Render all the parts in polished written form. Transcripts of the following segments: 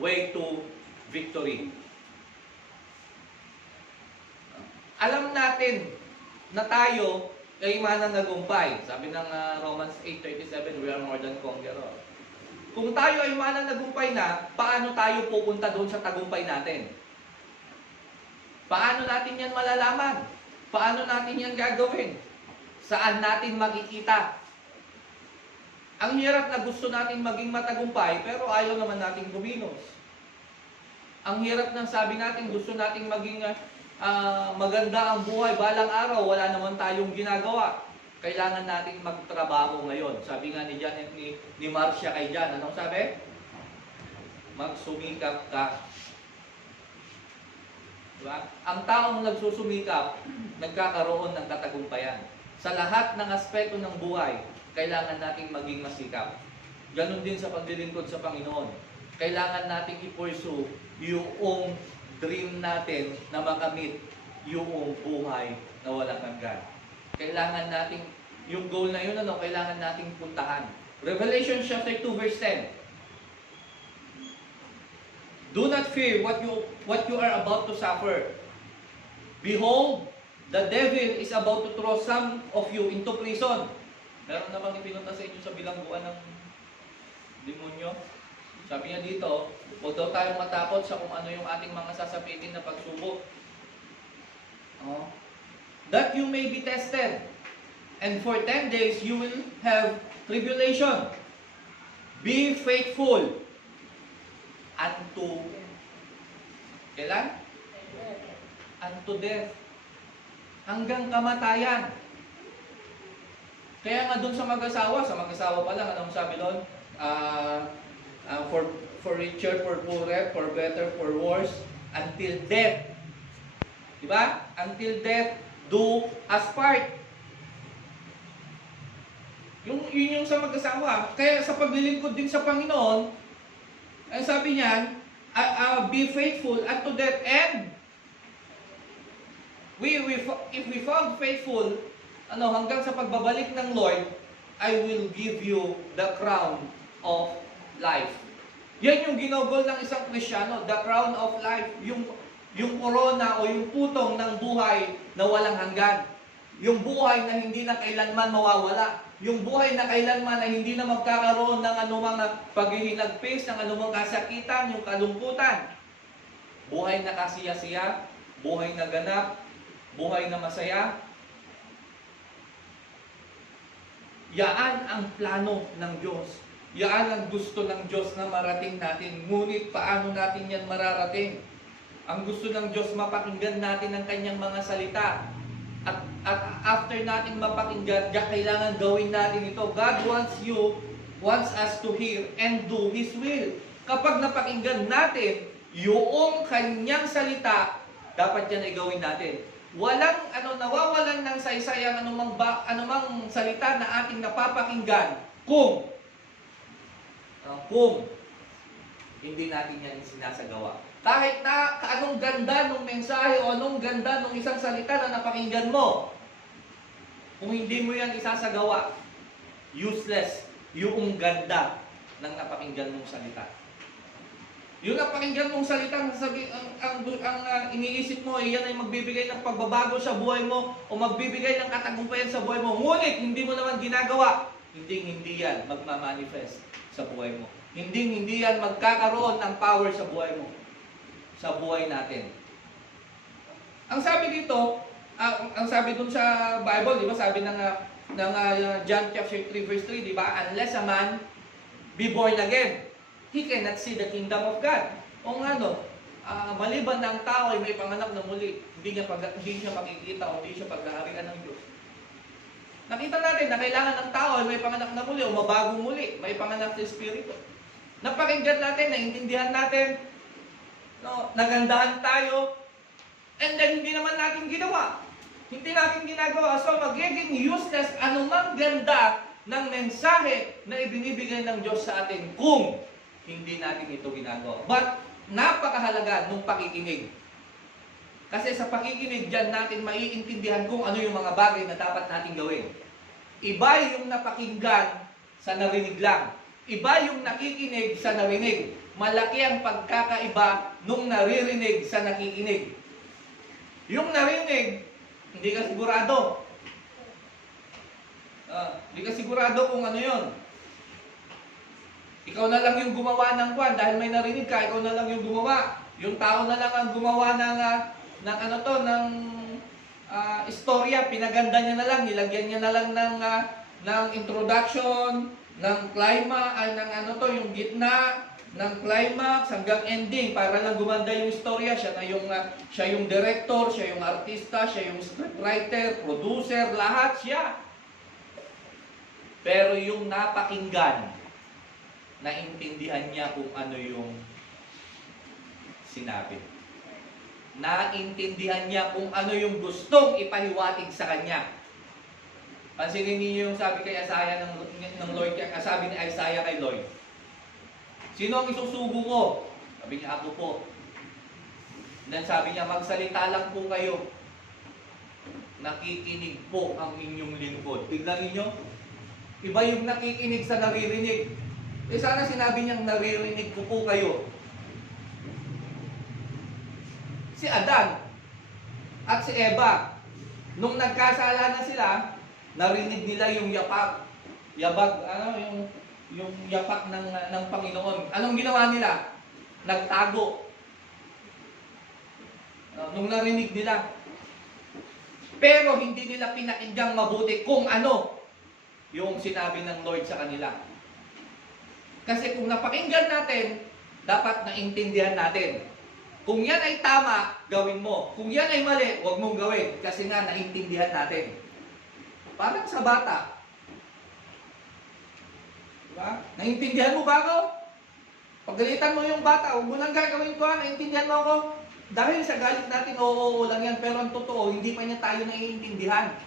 way to victory. Alam natin na tayo ay mananagumpay. Sabi ng Romans 8:37, we are more than conqueror. Kung tayo ay mananagumpay na, paano tayo pupunta doon sa tagumpay natin? Paano natin yan malalaman? Paano natin yan gagawin? Saan natin makikita? Ang hirap na gusto natin maging matagumpay, pero ayaw naman natin kumilos. Ang hirap ng sabi natin, gusto natin maging maganda ang buhay balang araw, wala naman tayong ginagawa. Kailangan natin magtrabaho ngayon. Sabi nga ni Janet, ni Marcia kay Jan, anong sabi? Magsumikap ka. Diba? Ang taong nagsusumikap, nagkakaroon ng katagumpayan. Sa lahat ng aspeto ng buhay, kailangan nating maging masikap. Ganon din sa paglilingkod sa Panginoon. Kailangan nating i-pursue yung dream natin na makamit yung buhay na walang hanggan. Kailangan nating, yung goal na yun, kailangan nating puntahan. Revelation chapter 2 verse 10. Do not fear what you are about to suffer. Behold, the devil is about to throw some of you into prison. Meron namang ipinunta sa inyo sa bilangguan ng demonyo. Sabi niya dito, huwag daw tayong matakot sa kung ano yung ating mga sasapitin na pagsubok. That you may be tested. And for 10 days you will have tribulation. Be faithful unto kailan? Unto death. Hanggang kamatayan. Kaya nga doon sa mag-asawa pa lang, anong sabi doon? For richer, for poorer, for better, for worse, until death. Diba? Until death do us part. Yun yung sa mag-asawa. Kaya sa paglilingkod din sa Panginoon, ang sabi niyan, be faithful unto death, and if we found faithful, hanggang sa pagbabalik ng Lord, I will give you the crown of life. Yan yung ginugol ng isang Kristyano, the crown of life, yung korona o yung putong ng buhay na walang hanggan. Yung buhay na hindi na kailanman mawawala. Yung buhay na kailanman na hindi na magkakaroon ng anumang paghihinagpis, ng anumang kasakitan, yung kalungkutan. Buhay na kasiya-siya, buhay na ganap, buhay na masaya. Yaan ang plano ng Diyos. Yaan ang gusto ng Diyos na marating natin. Ngunit paano natin yan mararating? Ang gusto ng Diyos, mapakinggan natin ang kanyang mga salita. At after natin mapakinggan, kailangan gawin natin ito. God wants us to hear and do His will. Kapag napakinggan natin yung kanyang salita, dapat yan ay gawin natin. Walang nawawalan ng saysayang anumang salita na ating napapakinggan kung hindi natin yan sinasagawa. Kahit na anong ganda ng mensahe o anong ganda ng isang salita na napakinggan mo, kung hindi mo yan isasagawa, useless yung ganda ng napakinggan mong salita. Yung napakinggan mong salita, ang iniisip mo, yan ay magbibigay ng pagbabago sa buhay mo o magbibigay ng katagumpayan sa buhay mo. Ngunit, hindi mo naman ginagawa. Hindi yan magmamanifest sa buhay mo. Hindi yan magkakaroon ng power sa buhay mo. Sa buhay natin. Ang sabi dito, ang sabi dun sa Bible, di ba? Sabi ng John chapter 3 verse 3, di ba? Unless a man be born again, he cannot see the kingdom of God. O maliban na ang tao ay may panganak na muli, hindi siya makikita o hindi siya paghaharian ng Diyos. Nakita natin na kailangan ng tao ay may panganak na muli o mabagong muli, may panganak sa Espiritu. Napakinggan natin, naintindihan natin, nagandahan tayo, and then hindi naman natin ginawa. Hindi natin ginagawa. So magiging useless anumang ganda ng mensahe na ibinibigay ng Diyos sa atin kung hindi natin ito ginagawa. But napakahalaga nung pakikinig. Kasi sa pakikinig dyan natin maiintindihan kung ano yung mga bagay na dapat natin gawin. Iba yung napakinggan sa narinig lang. Iba yung nakikinig sa narinig. malaki ang pagkakaiba nung naririnig sa nakikinig. Yung narinig, hindi ka sigurado. Hindi ka sigurado kung ano yon. Ikaw na lang yung gumawa ng kwan dahil may narinig ka, ikaw na lang yung gumawa. Yung tao na lang ang gumawa ng istorya, pinaganda niya na lang, nilagyan niya na lang ng introduction, ng climax, yung gitna, ng climax hanggang ending para lang gumanda yung istorya. Siya yung director, siya yung artista, siya yung scriptwriter, producer, lahat siya. Pero yung napakinggan, naintindihan niya kung ano yung sinabi. Naintindihan niya kung ano yung gustong ipahiwatig sa kanya. Pansinin niyo yung sabi kay Isaiah ng Lord, sabi ni Isaiah kay Lord. Sino ang isusugo ko? Sabi niya, ako po. Then sabi niya, magsalita lang po kayo. Nakikinig po ang inyong lingkod. Tignan niyo, iba yung nakikinig sa naririnig. Sana sinabi niyang naririnig ko po kayo. Si Adan at si Eva, nung nagkasala na sila, narinig nila yung yapak. Yung yapak ng Panginoon. Anong ginawa nila? Nagtago. Nung narinig nila. Pero hindi nila pinakinggang mabuti kung ano yung sinabi ng Lord sa kanila. Kasi kung napakinggan natin, dapat naintindihan natin. Kung yan ay tama, gawin mo. Kung yan ay mali, huwag mong gawin. Kasi nga, naintindihan natin. Parang sa bata. Diba? Naintindihan mo ba ako? Pagalitan mo yung bata, huwag mo nang gagawin ko, naintindihan mo ako? Dahil sa galit natin, oo lang yan. Pero ang totoo, hindi pa niya tayo naiintindihan.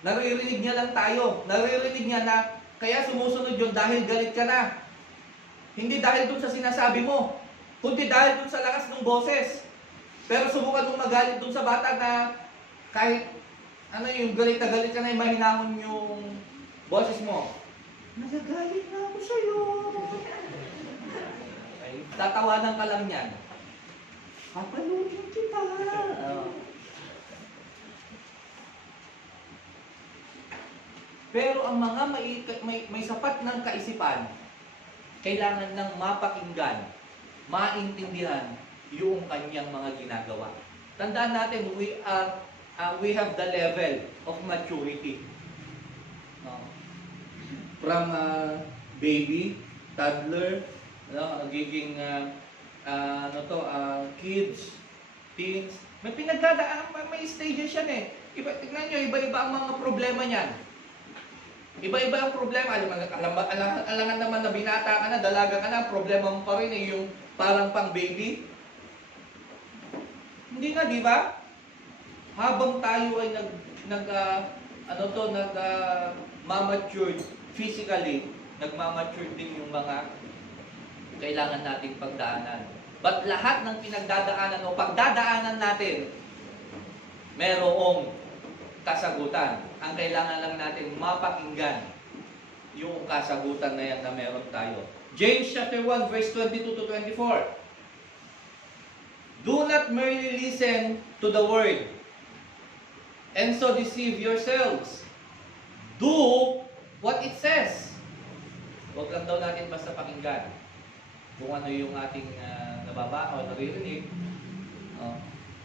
Naririnig niya lang tayo. Naririnig niya na kaya sumusunod yun dahil galit ka na. Hindi dahil dun sa sinasabi mo, kundi dahil dun sa lakas ng boses. Pero subukan mong magalit dun sa bata na kahit yung galit na galit ka na, mahinahon yung boses mo. Nagagalit na ako sa'yo. Ay, tatawanan ka lang yan. Papalutin kita. Pero ang mga may sapat ng kaisipan, kailangan ng mapakinggan, maintindihan yung kanyang mga ginagawa. Tandaan natin, we have the level of maturity. From baby, toddler, giging kids, teens, may pinagdadaan, may stages yan eh. Tignan nyo, iba-iba ang mga problema niyan. Iba-iba ang problema. Alangan naman na binata ka na, dalaga ka na, problema mo pa rin eh, yung parang pang baby. Hindi nga, di ba? Habang tayo ay nag-matured physically, nagmamature din yung mga kailangan nating pagdaanan. But lahat ng pinagdadaanan o pagdadaanan natin, merong kasagutan. Ang kailangan lang natin mapakinggan yung kasagutan na yan na meron tayo. James chapter 1 verse 22 to 24. Do not merely listen to the word and so deceive yourselves. Do what it says. Huwag lang daw natin basta pakinggan kung ano yung ating nababa o naririnig.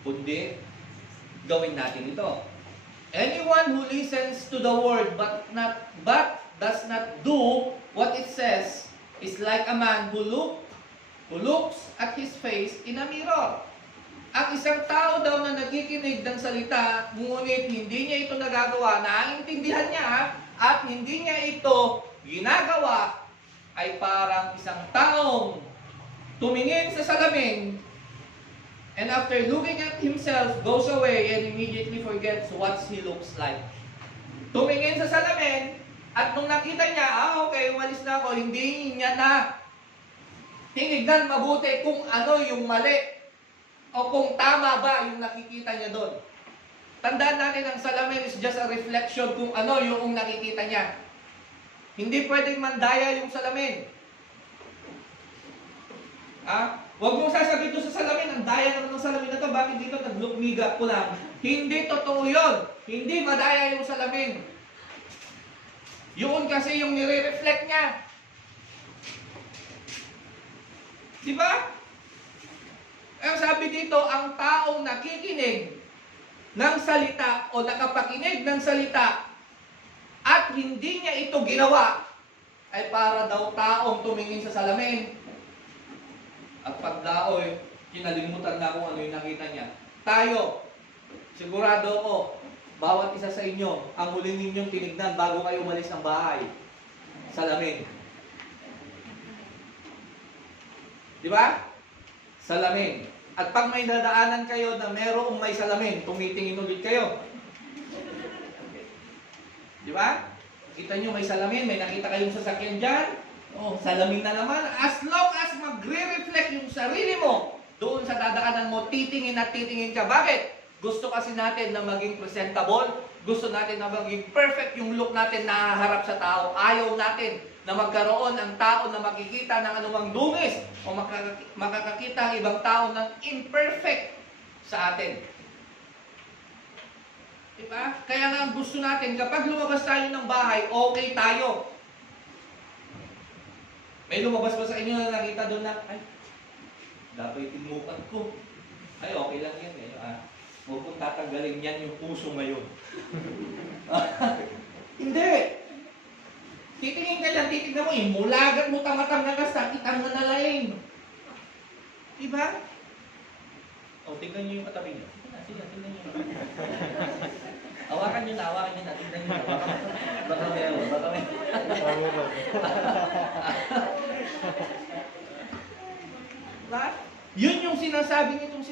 Kundi gawin natin ito. Anyone who listens to the word but does not do what it says is like a man who looks at his face in a mirror. Ang isang tao daw na nakikinig ng salita, ngunit hindi niya ito nagagawa, naiintindihan niya at hindi niya ito ginagawa, ay parang isang taong tumingin sa salamin and after looking at himself, goes away and immediately forgets what he looks like. Tumingin sa salamin, at nung nakita niya, okay, umalis na ako, hindi niya na tinignan mabuti kung ano yung mali o kung tama ba yung nakikita niya doon. Tandaan natin, ang salamin is just a reflection kung ano yung nakikita niya. Hindi pwedeng mandaya yung salamin. Huwag mong sasabihin doon sa salamin, ang daya naman ng salamin na to, bakit dito naglukmiga ko lang? Hindi totoo yun. Hindi madaya yung salamin. Yun kasi yung nire-reflect niya. Di ba? Ang sabi dito, ang taong nakikinig ng salita o nakapakinig ng salita at hindi niya ito ginawa, ay para daw taong tumingin sa salamin. At pagdaoy, kinalimutan na kung ano yung nakita niya. Tayo, sigurado ko, bawat isa sa inyo, ang huling ninyong tinignan bago kayo umalis ng bahay, salamin. Di ba? Salamin. At pag may dadaanan kayo na merong may salamin, tumitingin ulit kayo. Di ba? Kita nyo may salamin, may nakita kayong sasakyan dyan. Oh, salamin na naman. As long as magre-reflect yung sarili mo doon sa dadaanan mo, titingin at titingin ka. Bakit? Gusto kasi natin na maging presentable. Gusto natin na maging perfect yung look natin na harap sa tao. Ayaw natin na magkaroon ang tao na makikita ng anumang dungis o makakakita ang ibang tao ng imperfect sa atin. Diba? Kaya nga gusto natin, kapag lumabas tayo ng bahay, okay tayo. May lumabas ba sa inyo na nakita doon na, ay, dapat tinukat ko. Ay, okay lang yan. Huwag kong tatanggalin yan yung puso ngayon. Hindi. Titingin ka lang, titignan mo, mulagat mo tamatang na ka, sakit ang nanalain. Diba? O, tignan nyo yung katabi nyo. Sige, tignan nyo. Hawakan nyo na, tignan nyo na. Baka may. Diba? Yun yung sinasabi nitong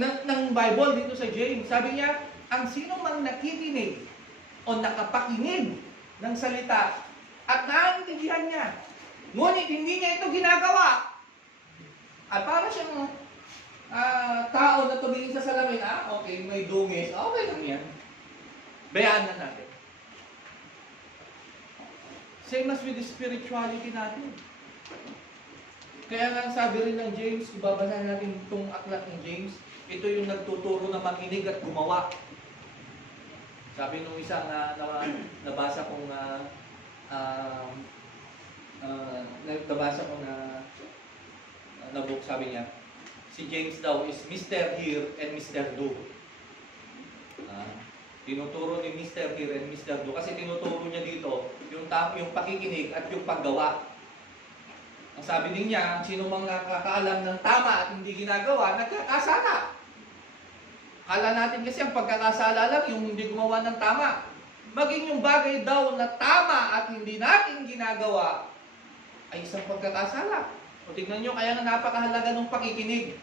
ng Bible dito sa James. Sabi niya, ang sino mang nakikinig o nakapakinig ng salita at naiintindihan niya, ngunit hindi niya ito ginagawa. At para siyang tao na tumingin sa salamin, okay, may dungis, okay lang yan. Bayaan na natin. Same as with the spirituality natin. Kaya nga sabi rin ng James, ibabasahin natin itong aklat ng James, ito yung nagtuturo na makinig at gumawa. Sabi nung isang nabasa kong na book, sabi niya, si James daw is Mr. Hear and Mr. Do. Tinuturo ni Mr. Hear and Mr. Do kasi tinuturo niya dito yung pakikinig at yung paggawa. Ang sabi din niya, sino mang nakakaalam ng tama at hindi ginagawa, nagkakasala. Akala natin kasi ang pagkakasala lang yung hindi gumawa ng tama. Maging yung bagay daw na tama at hindi natin ginagawa ay isang pagkakasala. O tignan nyo, kaya nga napakahalaga ng pakikinig.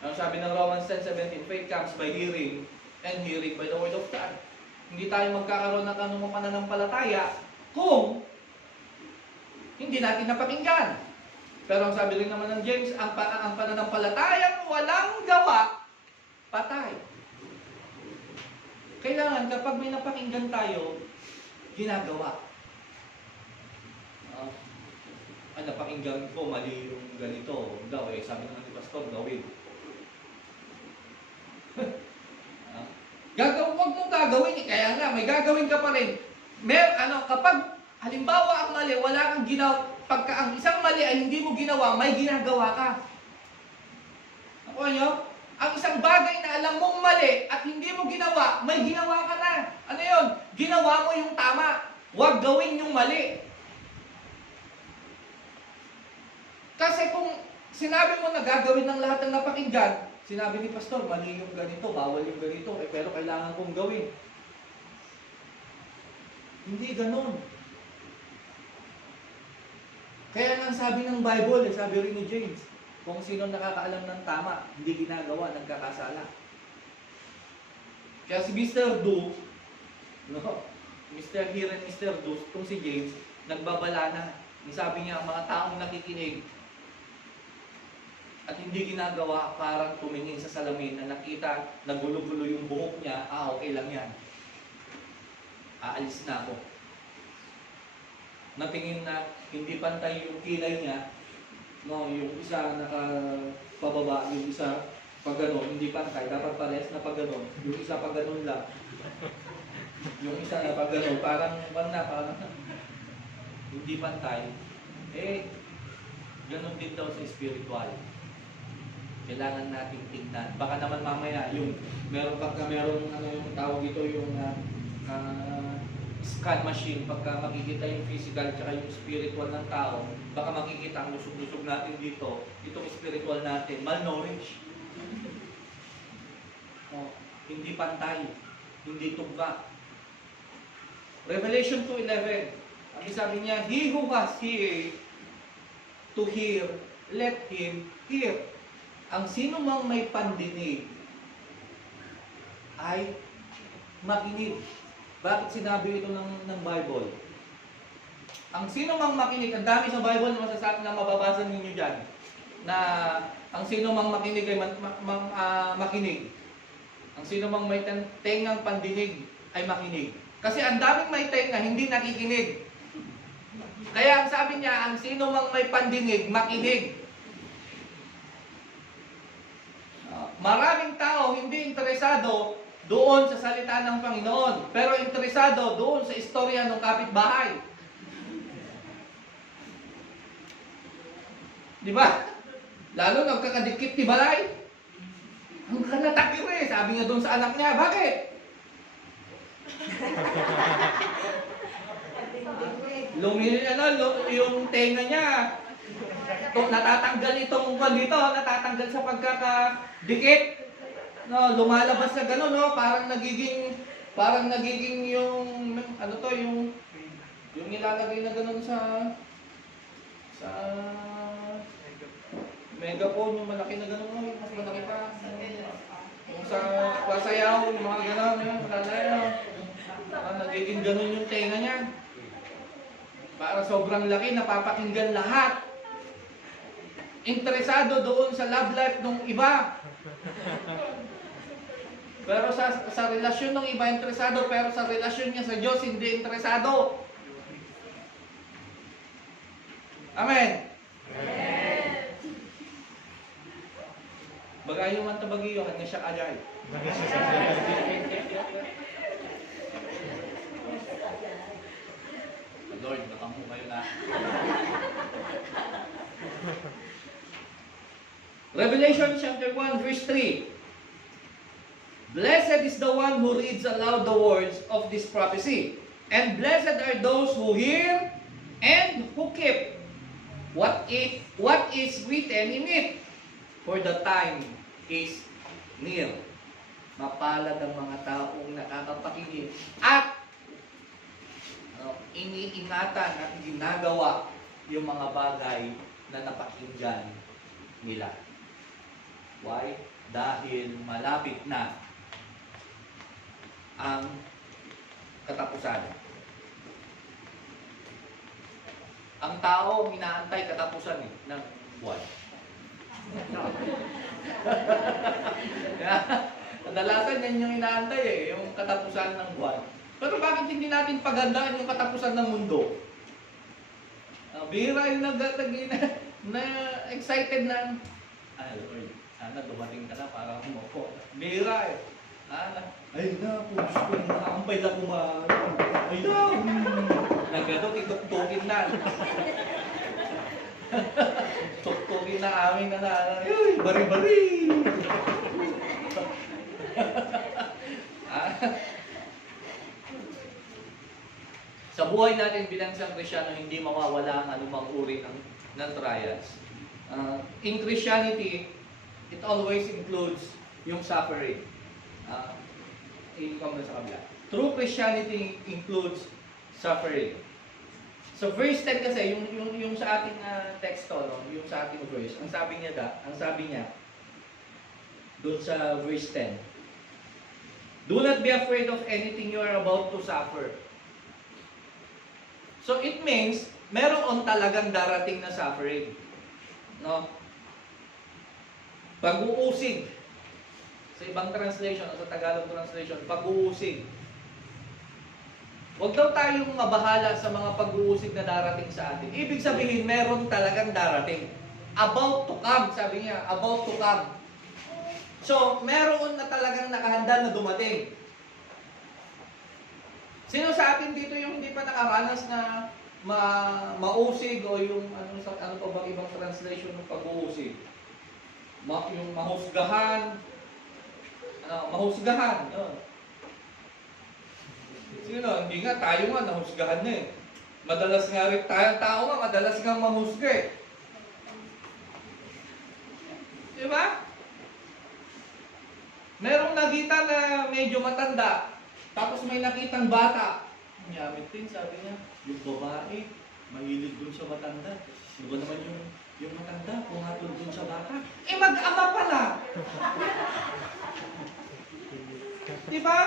Ang sabi ng Romans 10:17, faith comes by hearing and hearing by the word of God. Hindi tayo magkakaroon ng anumang pananampalataya kung hindi natin napakinggan. Pero ang sabi rin naman ng James, ang pananampalatayang walang gawa, patay. Kailangan kapag may napakinggan tayo, ginagawa. Ang napakinggan ko, mali yung ganito. Daw, sabi naman ni Pastor, gawin. Huwag mong gagawin. Kaya nga, may gagawin ka pa rin. Kapag halimbawa ang mali, wala kang ginawa. Pagka ang isang mali ay hindi mo ginawa, may ginagawa ka. Nakuha nyo? Ang isang bagay na alam mong mali at hindi mo ginawa, may ginawa ka na. Ano yun? Ginawa mo yung tama. Huwag gawin yung mali. Kasi kung sinabi mo na gagawin ng lahat ng napakinggan, sinabi ni Pastor, mali yung ganito, bawal yung ganito, pero kailangan kong gawin. Hindi ganun. Kaya nga sabi ng Bible, sabi rin ni James, kung sino nakakaalam ng tama, hindi ginagawa, nagkakasala. Kaya si Mr. Do, Mr. Hear and Mr. Do, kung si James, nagbabala na. Sabi niya, ang mga taong nakikinig at hindi ginagawa, parang tumingin sa salamin na nakita, nagulo-gulo yung buhok niya, okay lang yan. Aalis na ako. Natingin na hindi pantay yung kilay niya, No, yung isa nakapababa, yung isa pag ganon, hindi pantay, dapat parehas na pag ganon. Yung isa pag ganon lang. Yung isa na pag ganon, parang hindi pantay. Eh, ganon din daw sa spiritual. Kailangan nating tingnan. Baka naman mamaya, yung merong ano yung tawag dito, yung scan machine, pagka makikita yung physical at yung spiritual ng tao, baka makikita ang lusog-lusog natin dito, itong spiritual natin, malnourished. Hindi pantay, hindi tugma. Revelation 2:11, ang sabi niya, he who has ear to hear, let him hear. Ang sino mang may pandinig ay makinig. Bakit sinabi ito ng Bible? Ang sino mang makinig, ang dami sa Bible na masasabi na mababasa ninyo dyan, na ang sino mang makinig ay makinig. Ang sino mang may tengang pandinig ay makinig. Kasi ang daming may tenga, hindi nakikinig. Kaya ang sabi niya, ang sino mang may pandinig, makinig. Maraming tao hindi interesado doon sa salita ng Panginoon, pero interesado doon sa istorya ng kapitbahay. Di ba? Lalo nagkakadikit ni Balay. Ang kanatakir eh, sabi nga doon sa anak niya, bakit? Yung tenga niya, natatanggal itong dito, natatanggal sa pagkakadikit. No, lumalabas na gano'n, no? Parang nagiging yung yung nilalagay na gano'n sa megaphone, yung malaki na gano'n, no? Mas malaki pa. Yung sa pasayaw, yung mga gano'n, yung lalayaw. Nagiging gano'n yung tenga niya. Para sobrang laki, napapakinggan lahat. Interesado doon sa love life ng iba. Pero sa relasyon ng iba interesado, pero sa relasyon niya sa Diyos hindi interesado. Amen. Amen. Bagayo man tabagiyo, hanya siya ajay. Lord, nakampo kayo na. Revelation chapter 1 verse 3. Blessed is the one who reads aloud the words of this prophecy, and blessed are those who hear and who keep what is written in it, for the time is near. Mapalad ang mga taong nakakapakinig at iniingatan at ginagawa yung mga bagay na napakinggan nila. Why? Dahil malapit na ang katapusan. Ang tao inaantay katapusan ng buwan. Kadalasan yan yung inaantay yung katapusan ng buwan. Pero bakit hindi natin pagandaan yung katapusan ng mundo? Bihira yung na excited na, ay Lord, sana dumating ka na para kumoko. Bihira eh. Ay na, kung gusto ko nakakampay lang kumain. Ay na, nagano, ituktukin na. Tuktukin na amin na bari-bari. Sa buhay natin bilang isang Kristiyano, hindi mawawala ang anumang uri ng trials. In Christianity, it always includes yung suffering. Income na sa kabila. True Christianity includes suffering. So verse 10 kasi, yung sa ating text no? Yung sa ating verse, ang sabi niya, doon sa verse 10, do not be afraid of anything you are about to suffer. So it means, meron talagang darating na suffering. No? Pag-uusig. Sa ibang translation, o sa Tagalog translation, pag-uusig. Huwag daw tayong mabahala sa mga pag-uusig na darating sa atin. Ibig sabihin, meron talagang darating. About to come, sabi niya, about to come. So, meron na talagang nakahanda na dumating. Sino sa atin dito yung hindi pa nakaranas na mausig o yung ano pa bang ibang translation ng pag-uusig? Yung mahusgahan, mahusgahan. Sino? Hindi nga, tayo nga nahusgahan na eh. Madalas nga rin tao nga, madalas nga mahusga eh. Diba? Merong nakita na medyo matanda, tapos may nakitang bata. Yamit din, sabi niya, yung babae, mahilig dun sa matanda. Iba naman yung matanda, pumatol dun sa bata. Eh, mag-ama pala! Diba?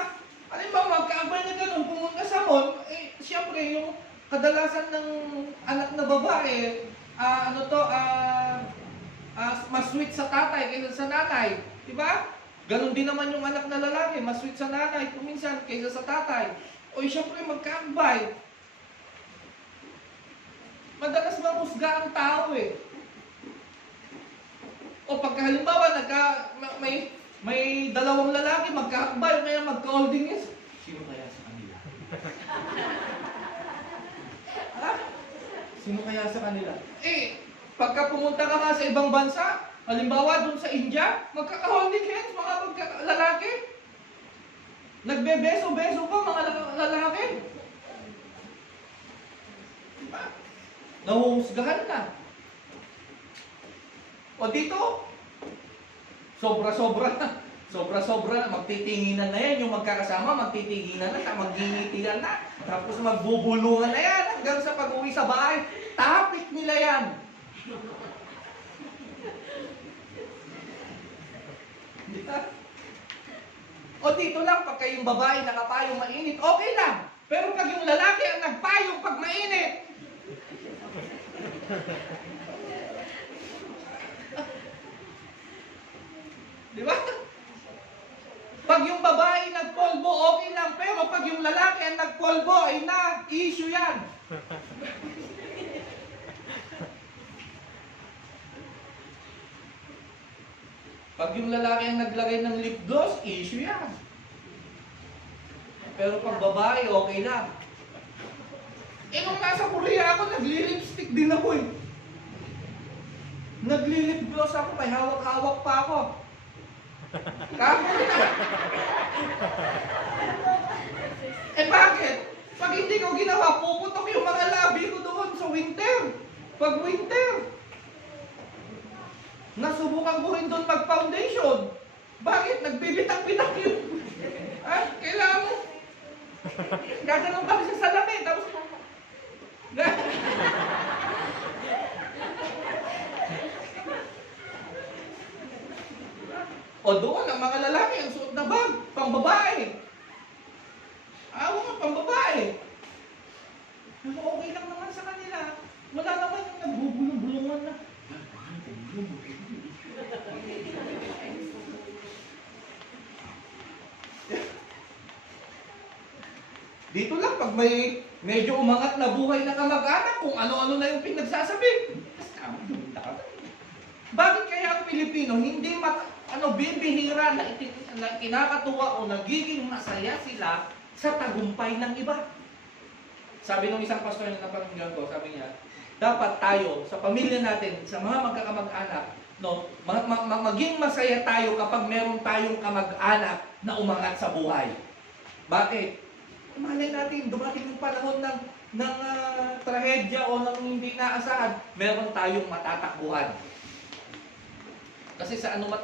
Ano ba, magkaabay na ganun, pumunta sa mall, eh, siyempre, yung kadalasan ng anak na babae, mas sweet sa tatay kaysa sa nanay. Diba? Ganon din naman yung anak na lalaki, mas sweet sa nanay kuminsan kaysa sa tatay. O siyempre magkaambay. Madalas mahusga ang tao eh. O pagka halimbawa may dalawang lalaki magkaambay, kaya magka-holding is, sino kaya sa kanila? Ha? Sino kaya sa kanila? Eh, pagka pumunta ka nga sa ibang bansa, halimbawa dun sa India, magkaka-holding hands mga lalaki. Nagbebeso-beso pa mga lalaki. Diba? Nahuhusgahan na. O dito, sobra-sobra, magtitinginan na yan. Yung magkakasama, magtitinginan na, magginitilan na. Tapos magbubulungan na yan hanggang sa pag-uwi sa bahay. Topic nila yan. O dito lang, pagka yung babae nakapayong mainit, okay lang. Pero pag yung lalaki ang nagpayong pag mainit, di ba? Pag yung babae nagpolvo, okay lang. Pero pag yung lalaki ang nagpolvo, ay issue yan. Pag yung lalaki ang naglagay ng lip gloss, issue yan. Pero pag babae, okay lang. Eh nung nasa Korea ako, nagli-lipstick din ako eh. Nagli-lip gloss ako, may hawak-hawak pa ako. Kapag na. Eh bakit? Pag hindi ko ginawa, puputok yung mga labi ko doon sa winter. Pag winter, nasubukan ko rin doon mag-foundation. Bakit? Nagbibitak-bitak yun. Kailangan mo. Gaganon kami sa salamin. Tapos, o doon, ang mga lalaki, ang suot na bag, pang babae. Pang babae. Okay lang naman sa kanila. Wala naman yung nagbubulong-bulungan na. Dito lang, pag may medyo umangat na buhay na kamag-anak, kung ano-ano na yung pinagsasabi. Bakit kaya ang Pilipino hindi bibihira na kinakatuwa o nagiging masaya sila sa tagumpay ng iba? Sabi ng isang pastor na napakinggan ko, sabi niya, dapat tayo, sa pamilya natin, sa mga magkakamag-anak, maging masaya tayo kapag meron tayong kamag-anak na umangat sa buhay. Bakit? Malay natin, dumating yung panahon ng trahedya o ng hindi naasahan, meron tayong matatakbuhan. Kasi sa anuman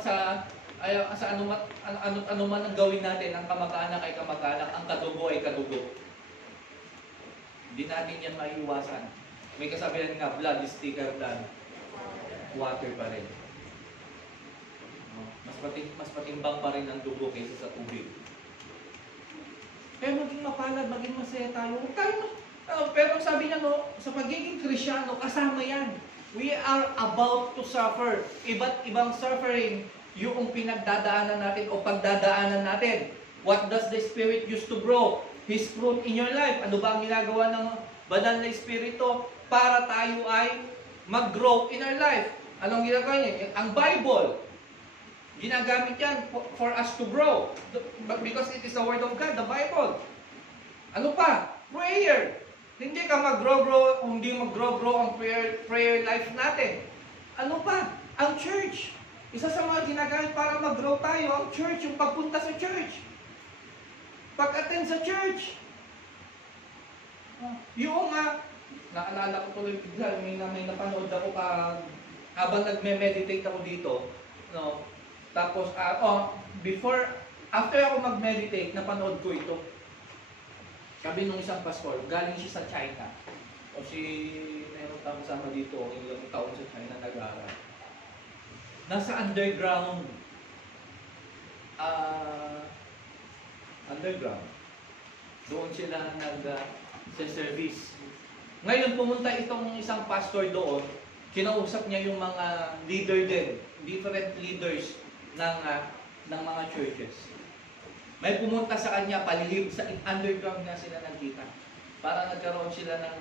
ang gawin natin, ang kamag-anak ay kamag-anak, ang kadugo ay kadugo. Hindi natin yan maiiwasan. May kasabihan nga, blood is thicker than water pa rin. Mas patimbang pa rin ang dugo kaysa sa tubig. Pero maging mapalad, maging masaya tayo. Pero sabi niya, sa pagiging Krisyano, kasama yan. We are about to suffer. Iba't ibang suffering yung pinagdadaanan natin o pagdadaanan natin. What does the Spirit use to grow? His fruit in your life. Ano ba ang ginagawa ng banal na Espiritu para tayo ay mag-grow in our life? Anong ginagawa niya? Ang Bible, ginagamit yan for us to grow. But because it is the Word of God, the Bible. Ano pa? Prayer. Hindi ka mag-grow, hindi mag-grow ang prayer life natin. Ano pa? Ang church. Isa sa mga ginagamit para mag-grow tayo, ang church, yung pagpunta sa church. Pag-attend sa church. Yung naalala ko tuloy bigla, may napanood ako habang nagme-meditate ako dito, no? Tapos, after ako mag-meditate, napanood ko ito. Sabi nung isang pastor, galing siya sa China. O meron tayong kasama dito, ilang taon sa China nag-aaral. Nasa underground. Doon sila nag-service. Ngayon, pumunta itong isang pastor doon, kinausap niya yung mga leader din, different leaders ng mga churches. May pumunta sa kanya, palilib, sa underground nga sila nagkita. Para nagkaroon sila ng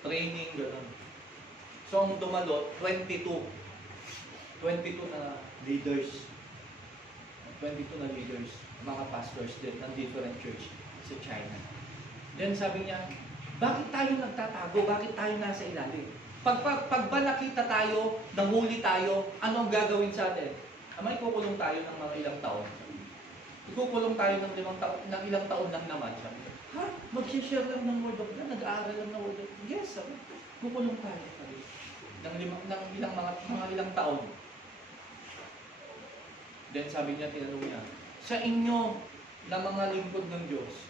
training, gano'n. So, ang dumalo, 22 na leaders. 22 na leaders, mga pastors din ng different church sa China. Then sabi niya, bakit tayo nagtatago? Bakit tayo nasa ilalim? Pag ba nakita tayo, nahuli tayo, ano ang gagawin sa atin? May kukulong tayo ng mga ilang taon. Ikukulong tayo ng ilang taon lang naman. Sabi niya, ha? Mag-share lang ng Word of God? Nag-aaral lang ng Word of God? Yes, sabi. Kukulong tayo. Ng ilang taon. Then sabi niya, tinanong niya, sa inyo na mga lingkod ng Diyos,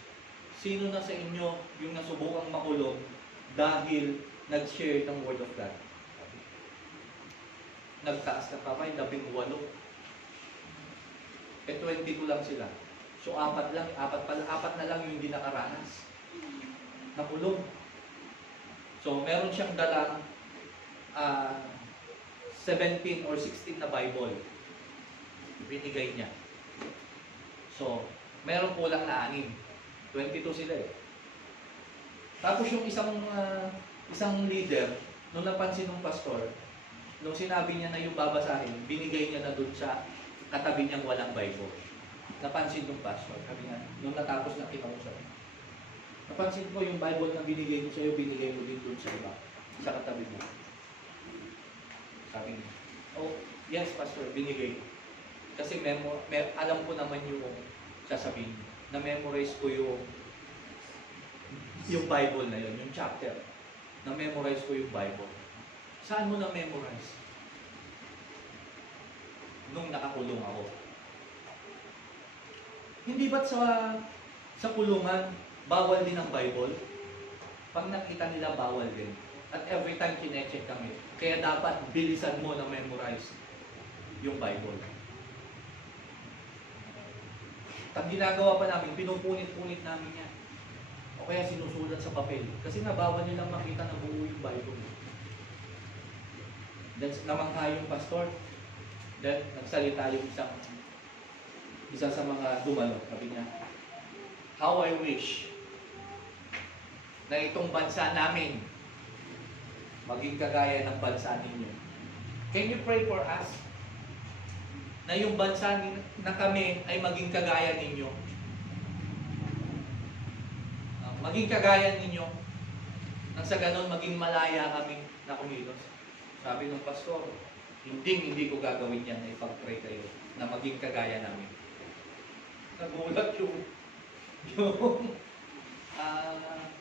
sino na sa inyo yung nasubukang makulong dahil nag-share ng Word of God? Nagtaas na kamay, 18. 22 lang sila. So apat na lang yung hindi nakaranas. Nakulong. So meron siyang dalang 17 or 16 na Bible. Binigay niya. So, meron kulang na 6. 22 sila eh. Tapos yung isang leader, nung napansin ng pastor, nung sinabi niya na yung babasahin, binigay niya na doon sa katabi niyang walang Bible. Napansin ng pastor. Sabi niya, nung natapos na kinausap, napansin ko yung Bible na binigay niyo sa'yo, binigay mo din doon sa iba, sa katabi mo. Sabi niya, oh, yes pastor, binigay. Kasi alam ko naman yung sasabihin. Na-memorize ko yung Bible na yun, yung chapter. Na-memorize ko yung Bible. Saan mo na-memorize? Nung nakakulong ako. Hindi ba't sa kulungan, bawal din ang Bible? Pag nakita nila, bawal din. At every time kine-check kami. Kaya dapat bilisan mo na memorize yung Bible. Ang ginagawa pa namin, pinupunit-punit namin yan. O kaya sinusulat sa papel. Kasi nabawal nilang makita na buo yung Bible. Then namangha yung pastor. Then nagsalita yung isa sa mga dumalo. Sabi niya, how I wish na itong bansa namin maging kagaya ng bansa ninyo. Can you pray for us? Na yung bansa na kami ay maging kagaya ninyo. Maging kagaya ninyo. Nang sa ganon, maging malaya kami na kumilos. Sabi ng pastor, hindi ko gagawin yan na ipag-pray kayo na maging kagaya namin. Nagulat yung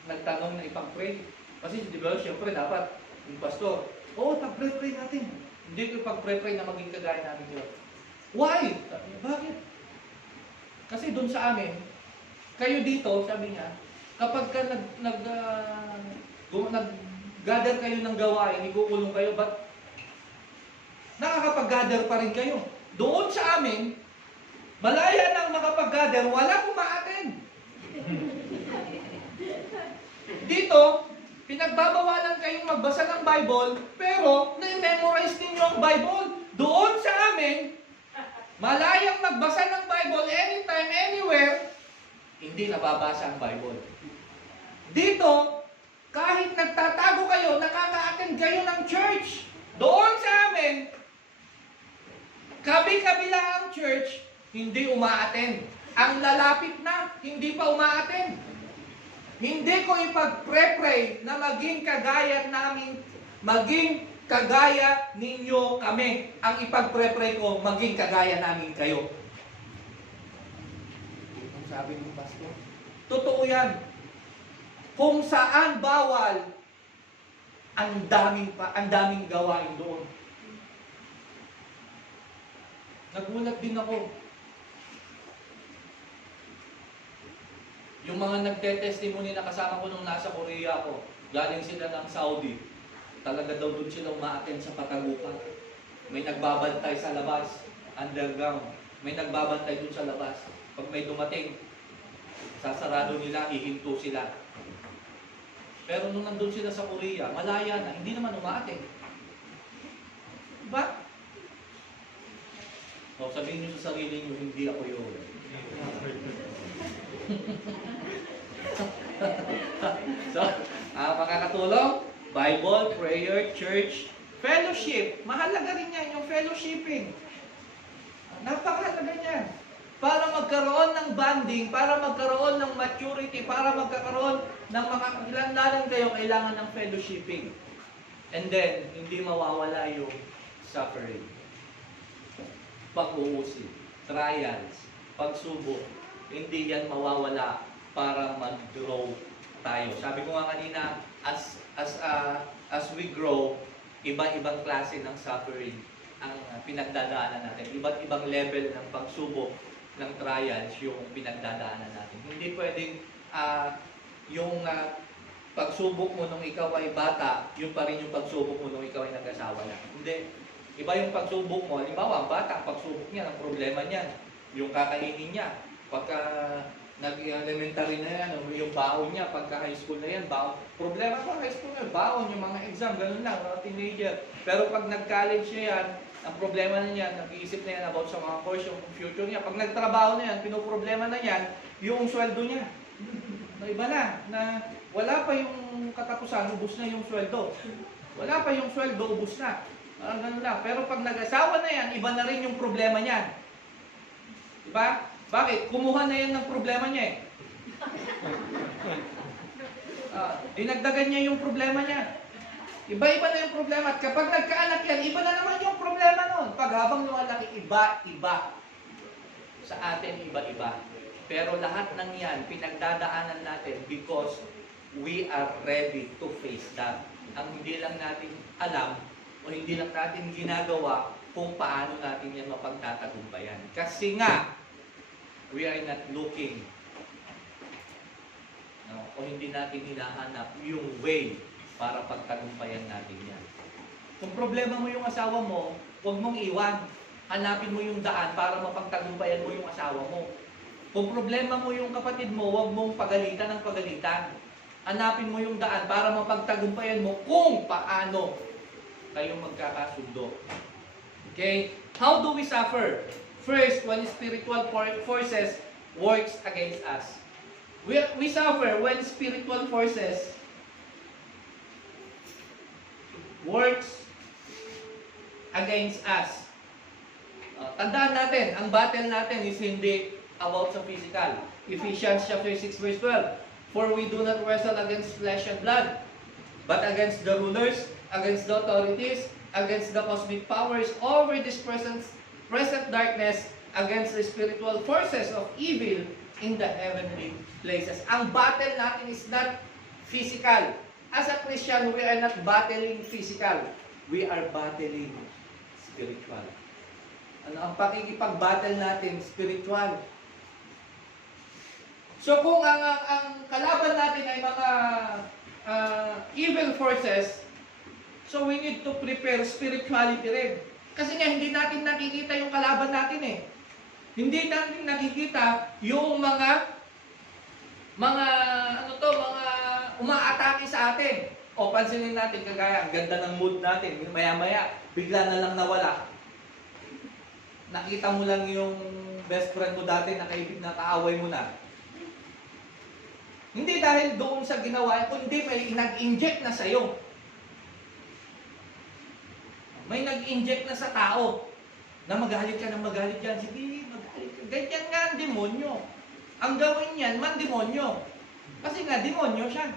nagtanong na ipag-pray. Kasi di ba, siyempre dapat yung pastor, pag-pray natin. Hindi ko ipag-pray na maging kagaya namin yun. Why? Bakit? Kasi doon sa amin, kayo dito, sabi niya, kapag ka nag-gather kayo ng gawain, ikukulong kayo, but nakakapag-gather pa rin kayo. Doon sa amin, malaya nang makapag-gather, wala kumaaten. Dito, pinagbabawalan kayong magbasa ng Bible, pero na-memorize ninyo ang Bible. Doon sa amin, malayang magbasa ng Bible anytime, anywhere, hindi nababasa ang Bible. Dito, Kahit nagtatago kayo, nakaka-attend kayo ng church. Doon sa amin, kabi-kabila ang church, hindi uma-attend. Ang lalapit na, hindi pa uma-attend. Hindi ko ipag-pray na maging kagaya namin, maging kagaya ninyo kami. Ang ipag-pray ko, maging kagaya namin kayo. Ang sabi ng pastor, totoo yan. Kung saan bawal, ang daming gawain doon. Nagulat din ako. Yung mga nagte-testimony na kasama ko nung nasa Korea ako, galing sila ng Saudi, talaga daw doon sila umaattend sa patagupan. May nagbabantay sa labas, underground. May nagbabantay doon sa labas. Pag may dumating, sasarado nila, hihinto sila. Pero nung nandun sila sa Korea, malaya na, hindi naman umaattend. Diba? So, sabihin nyo sa sarili nyo, hindi ako yun. So, makakatulong, Bible, prayer, church, fellowship. Mahalaga rin yan, yung fellowshipping. Napakahalaga niyan. Para magkaroon ng bonding, para magkaroon ng maturity, para magkakaroon ng makakakilanlanan kayo, kailangan ng fellowshipping. And then, hindi mawawala yung suffering. Pag-uusig, trials, pagsubok, hindi yan mawawala para mag-grow tayo. Sabi ko nga kanina, as we grow, iba-ibang klase ng suffering ang pinagdadaanan natin. Iba't ibang level ng pagsubok, ng trials yung pinagdadaanan natin. Hindi pwedeng yung pagsubok mo nung ikaw ay bata, yun pa rin yung pagsubok mo nung ikaw ay nag-asawa na. Hindi. Iba yung pagsubok mo. Halimbawa, ang bata, ang pagsubok niya, ang problema niya, yung kakainin niya. Pagka nag-elementary na yan, yung baon niya, pagka high school na yan, baon. Problema pa high school na, baon, yung mga exam, ganun lang, mga teenager. Pero pag nag-college niya yan, ang problema na niyan, nag-iisip na yan about sa mga course, yung future niya. Pag nagtrabaho na yan, pinoproblema na yan, yung sweldo niya. Iba na wala pa yung katapusan, ubus na yung sweldo. Wala pa yung sweldo, ubus na. Ganun lang. Pero pag nag-asawa na yan, iba na rin yung problema niya. Diba? Bakit? Kumuha na yan ng problema niya eh. Dinagdagan niya yung problema niya. Iba-iba na yung problema. At kapag nagkaanak yan, iba na naman yung problema nun. Pag habang lumalaki, iba-iba. Sa atin, iba-iba. Pero lahat ng yan, pinagdadaanan natin because we are ready to face that. Ang hindi lang natin alam o hindi lang natin ginagawa kung paano natin yan mapagtatagumpayan. Kasi nga, we are not looking o hindi natin hinahanap yung way para pagtagumpayan natin yan. Kung problema mo yung asawa mo, huwag mong iwan. Hanapin mo yung daan para mapagtagumpayan mo yung asawa mo. Kung problema mo yung kapatid mo, huwag mong pagalitan ng pagalitan. Hanapin mo yung daan para mapagtagumpayan mo kung paano kayong magkakasundo. Okay? How do we suffer? First, when spiritual forces works against us. We suffer when spiritual forces works against us. Tandaan natin, ang battle natin is hindi about sa physical. Ephesians chapter 6 verse 12. For we do not wrestle against flesh and blood, but against the rulers, against the authorities, against the cosmic powers over this present darkness, against the spiritual forces of evil in the heavenly places. Ang battle natin is not physical. As a Christian, we are not battling physical. We are battling spiritual. Ang pakikipag-battle natin, spiritual. So kung ang kalaban natin ay mga evil forces, so we need to prepare spirituality rin. Kasi nga hindi natin nakikita yung kalaban natin eh. Hindi natin nakikita yung mga umaatake sa atin. O pansinin natin kagaya, ang ganda ng mood natin, maya-maya, bigla na lang nawala. Nakita mo lang yung best friend mo dati na kaaway mo na. Hindi dahil doon sa ginawa, kundi may nag-inject na sa'yo. May nag-inject na sa tao na magalit ka ng magalit yan. Sige, magalit ka. Ganyan nga ang demonyo. Ang gawin yan, man-demonyo. Kasi nga, demonyo siya.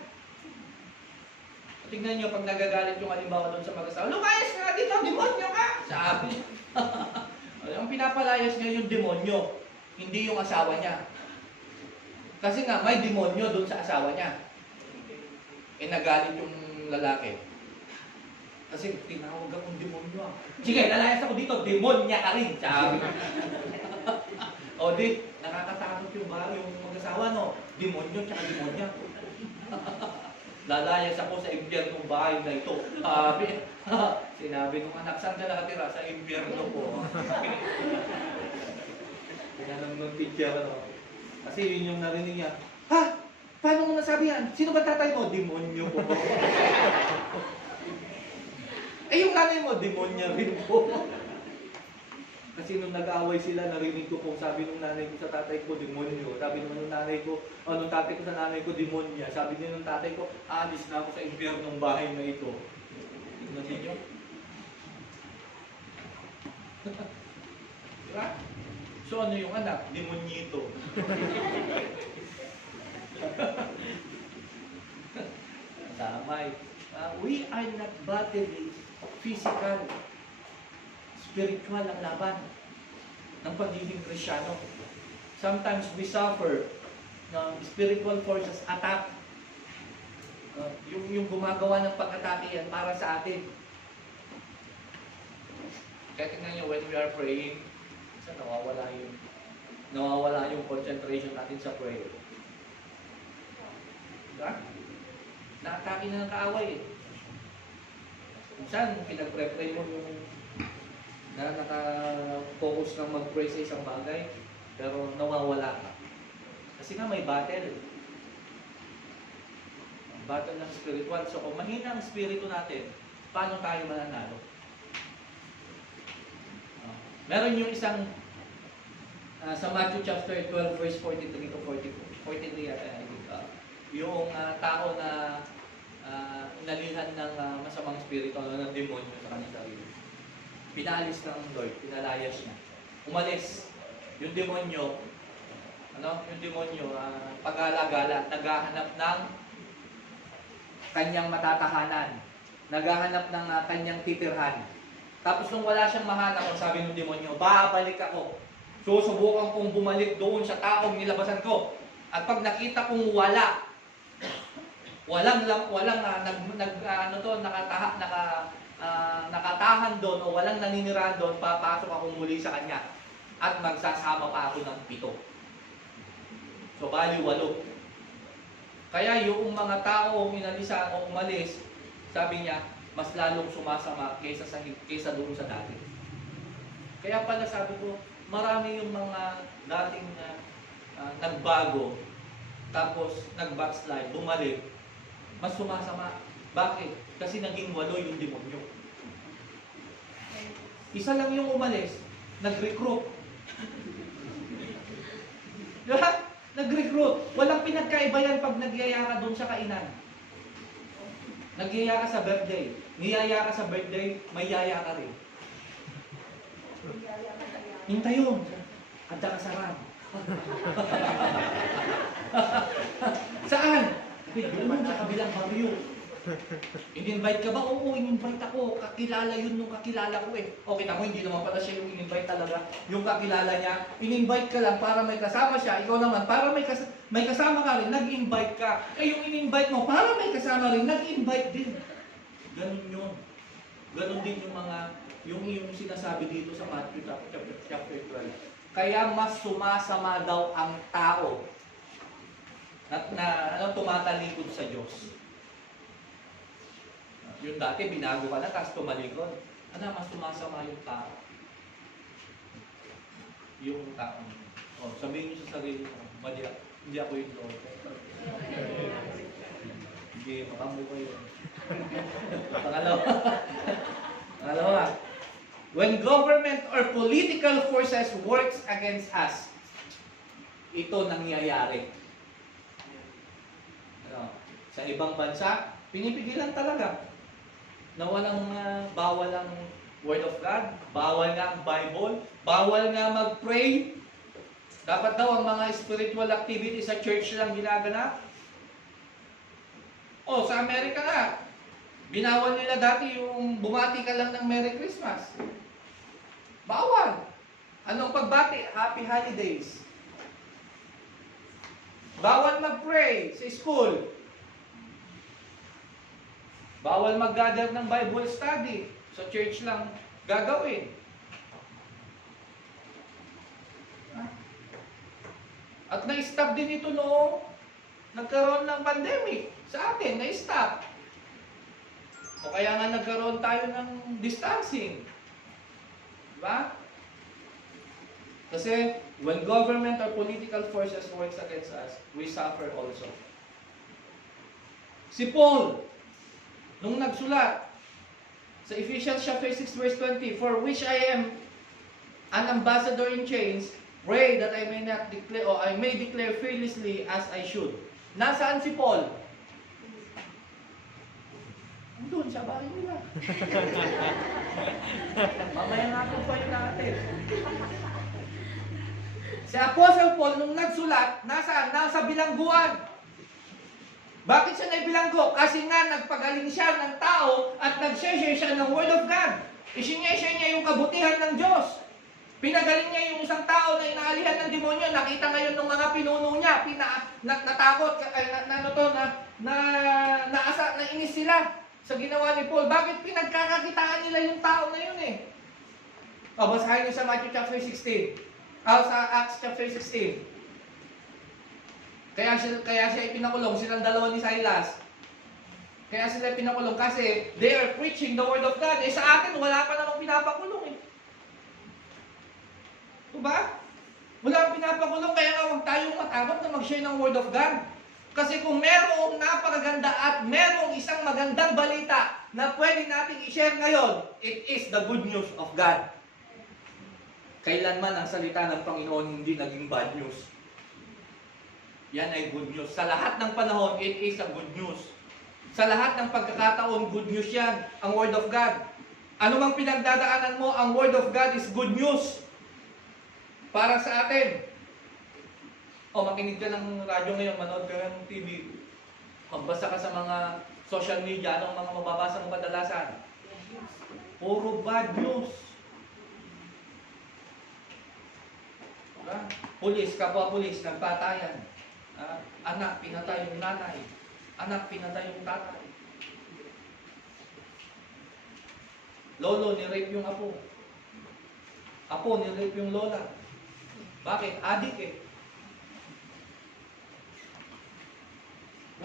Tingnan nyo, pag nagagalit yung halimbawa doon sa mag-asawa, lumayas ka dito, demonyo ka! Sabi. Ang pinapalayas niya yung demonyo, hindi yung asawa niya. Kasi nga, may demonyo doon sa asawa niya. Eh, nagalit yung lalaki. Kasi tinawag akong demonyo. Sige, lalayas ako dito, demonya ka rin. Sabi. O di, nakakatakot yung mag-asawa, no? Demonyo tsaka demonya. Lalayas ako sa impyernong bahay na ito. Sinabi nung anak, saan ka nakatira? Sa impyerno ko. Tinanong ng teacher, no? Kasi yun yung narinig niya. Ha? Paano mo nasabi yan? Sino ba tatay mo? Demonyo po. Eh yung nanay mo, demonya rin po. Kasi nung nag-aaway sila, narinig ko kung sabi nung nanay ko sa tatay ko, demonyo. Sabi naman nung nanay ko, nung tatay ko sa nanay ko, demonya. Sabi din nung tatay ko, alis na ako sa impyernong bahay na ito. Tignan ninyo. Diba? So ano yung anak? Demonyito. Damay. We are not battling physical. Spiritual ang laban ng pagiging Kristyano. Sometimes we suffer ng spiritual forces attack. Yung gumagawa ng pag-atake yan para sa atin. Kaya tingnan nyo, when we are praying, minsan nawawala yung concentration natin sa prayer. Diba? Na-atake na ng kaaway eh. Minsan, pinag-pray mo yung na naka-focus kang mag-pray sa isang bagay, pero nawawala ka. Kasi nga may battle. Battle ng spiritual. So kung mahina ang spirito natin, paano tayo mananalo? Meron yung isang sa Matthew chapter 12 verse 43 to 43 yung tao na inalihan ng masamang spirito ng demonyo sa kanyang sarili. Pinalis ng Lord, pinalayas niya. Umalis. Yung demonyo, pag-alagala, naghahanap ng kanyang matatahanan. Naghahanap ng kanyang titirhan. Tapos nung wala siyang mahanap, sabi ng demonyo, babalik ako. Susubukan kong bumalik doon sa taong nilabasan ko. At pag nakita kong nakatahan doon o walang naninirahan doon, papasok ako muli sa kanya at magsasama pa ako ng 7. So bali 8. Kaya yung mga tao inalisa o umalis, sabi niya, mas lalong sumasama kaysa doon sa dati. Kaya pala sabi ko, marami yung mga dating nagbago, tapos nag-backslide, bumalik, mas sumasama. Bakit? Kasi naging 8 yung demonyo. Isa lang yung umalis, nag-recruit. Diba? Nag-recruit. Walang pinagkaiba yan pag nagyaya ka doon sa kainan. Nagyaya ka sa birthday. Niyaya ka sa birthday, may yaya ka rin. Hintay yun. Kada kasarap. Saan? Doon sa kabilang baryo. In-invite ka ba? Oo, in-invite ako. Kakilala yun nung kakilala ko eh. O, kita mo, hindi naman pala siya yung in-invite talaga. Yung kakilala niya, in-invite ka lang para may kasama siya. Ikaw naman, para may kasama ka rin, nag-invite ka. Eh, yung in-invite mo, para may kasama rin, nag-invite din. Ganun yun. Ganun din yung mga, yung sinasabi dito sa Matthew chapter 12. Kaya mas sumasama daw ang tao na tumatalikod sa Diyos. Yung dati, binago ka na, tapos tumalikod. Mas sumasama yung tao. Yung tao. Sabihin niyo sa sarili mo, hindi ako yung Lord. Hindi, makamu ko yun. Pangalawa. When government or political forces works against us, ito nangyayari. Sa ibang bansa, pinipigilan talaga na walang bawal ang Word of God, bawal nga ang Bible, bawal nga mag-pray. Dapat daw ang mga spiritual activity sa church lang ginaganap. O, sa Amerika nga, binawal nila dati yung bumati ka lang ng Merry Christmas. Bawal. Anong pagbati? Happy Holidays. Bawal mag-pray sa school. Bawal mag-gather ng Bible study. Sa church lang gagawin. At na-stop din ito noong nagkaroon ng pandemic. Sa atin, na-stop. O kaya nga nagkaroon tayo ng distancing. Diba? Kasi when government or political forces works against us, we suffer also. Si Paul, nung nagsulat sa Ephesians chapter 6 verse 20, for which I am an ambassador in chains, pray that I may not declare, or I may declare fearlessly as I should. Nasaan si Paul? Doon sa bahay nila. Mamaya nga po pa natin. Si Apostle Paul, nung nagsulat, nasaan? Nasa bilangguan. Bakit siya naibilanggo? Kasi nga nagpagaling siya ng tao at nag-share siya ng Word of God. Isineshare niya yung kabutihan ng Diyos. Pinagaling niya yung isang tao na inaalihan ng demonyo. Nakita ngayon ng mga pinuno niya, natakot, nainis sila sa ginawa ni Paul. Bakit pinagkakakitaan nila yung tao na yun eh? O, basahin niyo sa Matthew chapter 16. Sa Acts chapter 16. Kaya siya ipinakulong, silang dalawa ni Silas. Kaya sila ipinakulong kasi they are preaching the Word of God. Eh sa atin, wala pa namang pinapakulong eh. Diba? Wala pang pinapakulong, kaya nga huwag tayong matakot na mag-share ng Word of God. Kasi kung merong napakaganda at merong isang magandang balita na pwede nating i-share ngayon, it is the good news of God. Kailanman ang salita ng Panginoon hindi naging bad news. Yan ay good news. Sa lahat ng panahon, it is a good news. Sa lahat ng pagkakataon, good news yan, ang Word of God. Ano mang pinagdadaanan mo, ang Word of God is good news para sa atin. O makinig ka ng radyo ngayon, manood ka ng TV, magbasa ka sa mga social media, anong mga mababasa mo kadalasan? Puro bad news. Diba? Pulis, kapwa-pulis, nagpatayan. Anak, pinatay yung nanay. Anak, pinatay yung tatay. Lolo, ni-rape yung apo. Apo, ni-rape yung lola. Bakit? Adik eh.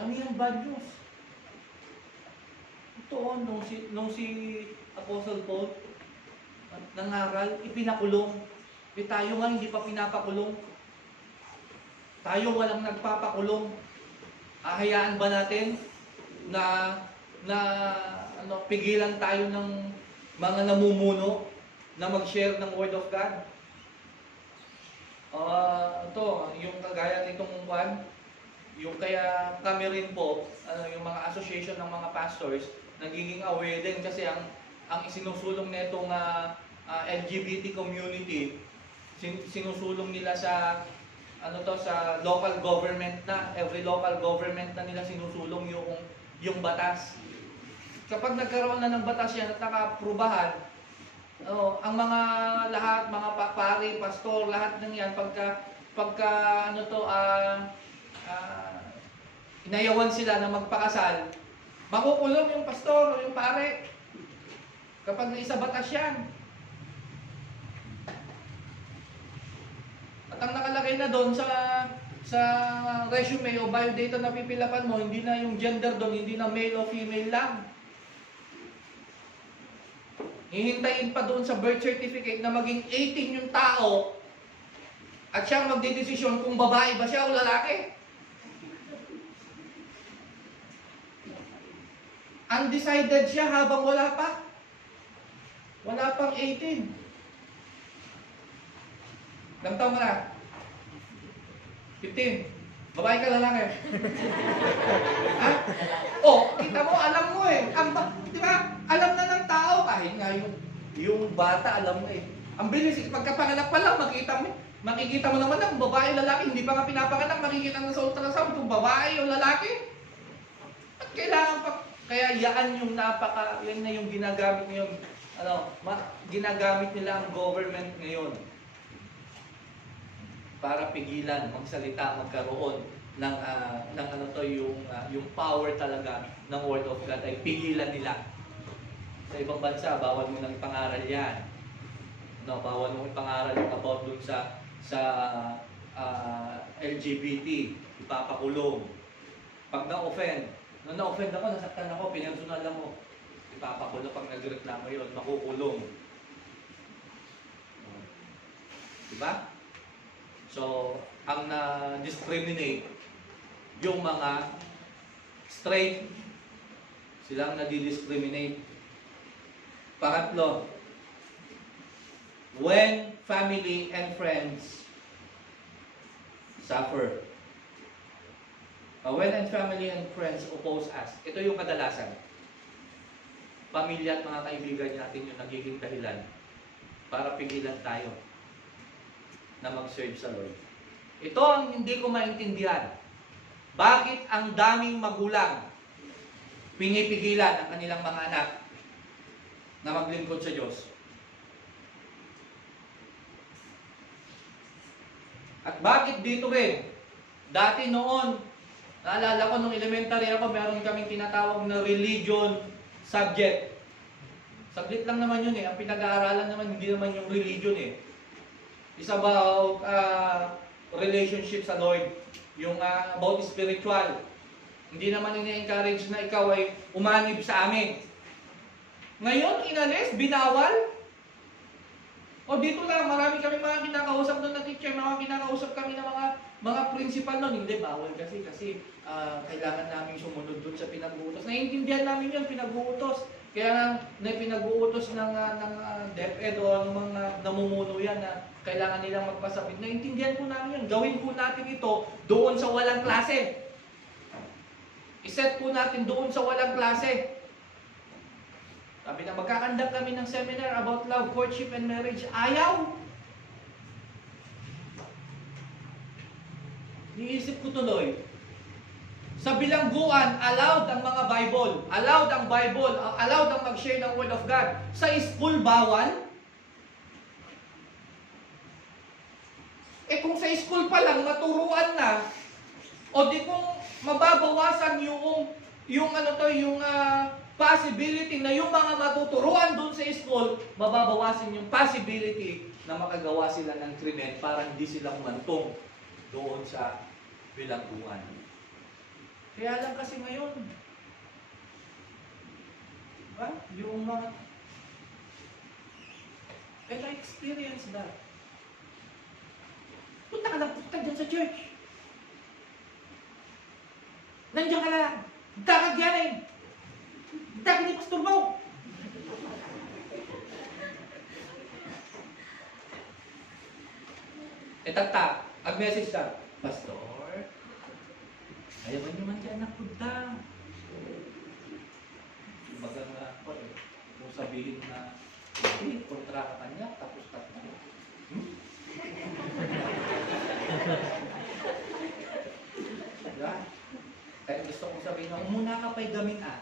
Ano yung bad news? Ito, nung si Apostle Paul nangaral, ipinakulong. Tayo nga hindi pa pinapakulong. Tayo walang nagpapakulong. Ahayaan ba natin na pigilan tayo ng mga namumuno na mag-share ng Word of God? Ito, yung kagaya nitong one, yung kaya kami rin po, yung mga association ng mga pastors, nagiging aware din kasi ang isinusulong nitong LGBT community, sinusulong nila sa sa local government na, every local government na nila sinusulong yung batas. Kapag nagkaroon na ng batas yan at nakaprubahan, ang mga lahat, mga pari, pastor, lahat ng yan, pagka inayawan sila na magpakasal, makukulong yung pastor o yung pare. Kapag naisa batas yan. At ang nakalagay na doon sa resume o biodata na pipilapan mo, hindi na yung gender doon, hindi na male o female lang. Hihintayin pa doon sa birth certificate na maging 18 yung tao at siyang magdedesisyon kung babae ba siya o lalaki. Undecided siya habang wala pa. Wala pang 18. Ilang taon ka na? 15. Babae ka lalaki? Ha? Oh, kita mo, alam mo eh. Di ba? Alam na ng tao kahit nga yung bata, alam mo eh. Ang bilis, pagkapanganak pa lang, makikita mo naman na kung babae o lalaki, hindi pa nga pinapanganak, makikita na sa ultrasound kung babae o lalaki. At kailangan pa, kaya yan yan na yung ginagamit ngayon, ginagamit nila ang government ngayon para pigilan, magsalita, magkaroon ng yung power talaga ng Word of God ay pigilan nila. Sa ibang bansa, bawal mo nang ipangaral yan. No, bawal mo ipangaral yung about dun sa LGBT, ipapakulong. Pag na-offend ako, nasaktan ako, pinansunalan mo, ipapakulong. Pag nagreklamo yun, makukulong. Diba? So, ang na-discriminate yung mga straight, silang na-discriminate. Pangatlo, when family and friends suffer. When family and friends oppose us, ito yung kadalasan. Pamilya at mga kaibigan natin yung nagiging dahilan para pigilan tayo na mag-serve sa Lord. Ito ang hindi ko maintindihan. Bakit ang daming magulang pinipigilan ang kanilang mga anak na maglingkod sa Diyos? At bakit dito rin? Dati noon, naalala ko nung elementary ako, meron kaming tinatawag na religion subject. Saglit lang naman yun eh. Ang pinag-aaralan naman, hindi naman yung religion eh. It's about relationship sa Lord. Yung about spiritual. Hindi naman ini-encourage na ikaw ay umanib sa amin. Ngayon, inalis, binawal. O dito lang, marami kami mga kinakausap doon na teacher, mga kinakausap kami ng mga principal noon. Hindi, bawal kasi kailangan namin sumunod doon sa pinag-uutos. Naiintindihan namin yun, pinag-uutos. Kaya na pinag-uutos ng DepEd o ng mga namumuno yan na kailangan nilang magpasabit. Naiintindihan po namin yun. Gawin po natin ito doon sa walang klase. Iset po natin doon sa walang klase. Sabi na magkakandak kami ng seminar about love, courtship, and marriage. Ayaw! Niisip ko tuloy. Sa bilangguan, allowed ang mga Bible. Allowed ang Bible. Allowed ang mag-share ng Word of God. Sa school, bawal. Kung sa school pa lang, maturuan na, o di kung mababawasan yung possibility na yung mga matuturuan doon sa school, mababawasan yung possibility na makagawa sila ng krimen para hindi sila umantong doon sa bilangguan. Kaya lang kasi ngayon, diba? Yung mga, and I experienced that. Punta ka lang, punta dyan sa church. Nandiyan ka lang. Kakagyanin. Dami ni Pastor Bo. Tata, ag-message ka. Pastor, ayaw nyo man dyan na punta. Baga nga ako eh. Kung sabihin na, hindi, kontra ka kanya, tapos ka na. Diba? Kaya gusto kong sabihin na, umuna ka pa'y gamin ah.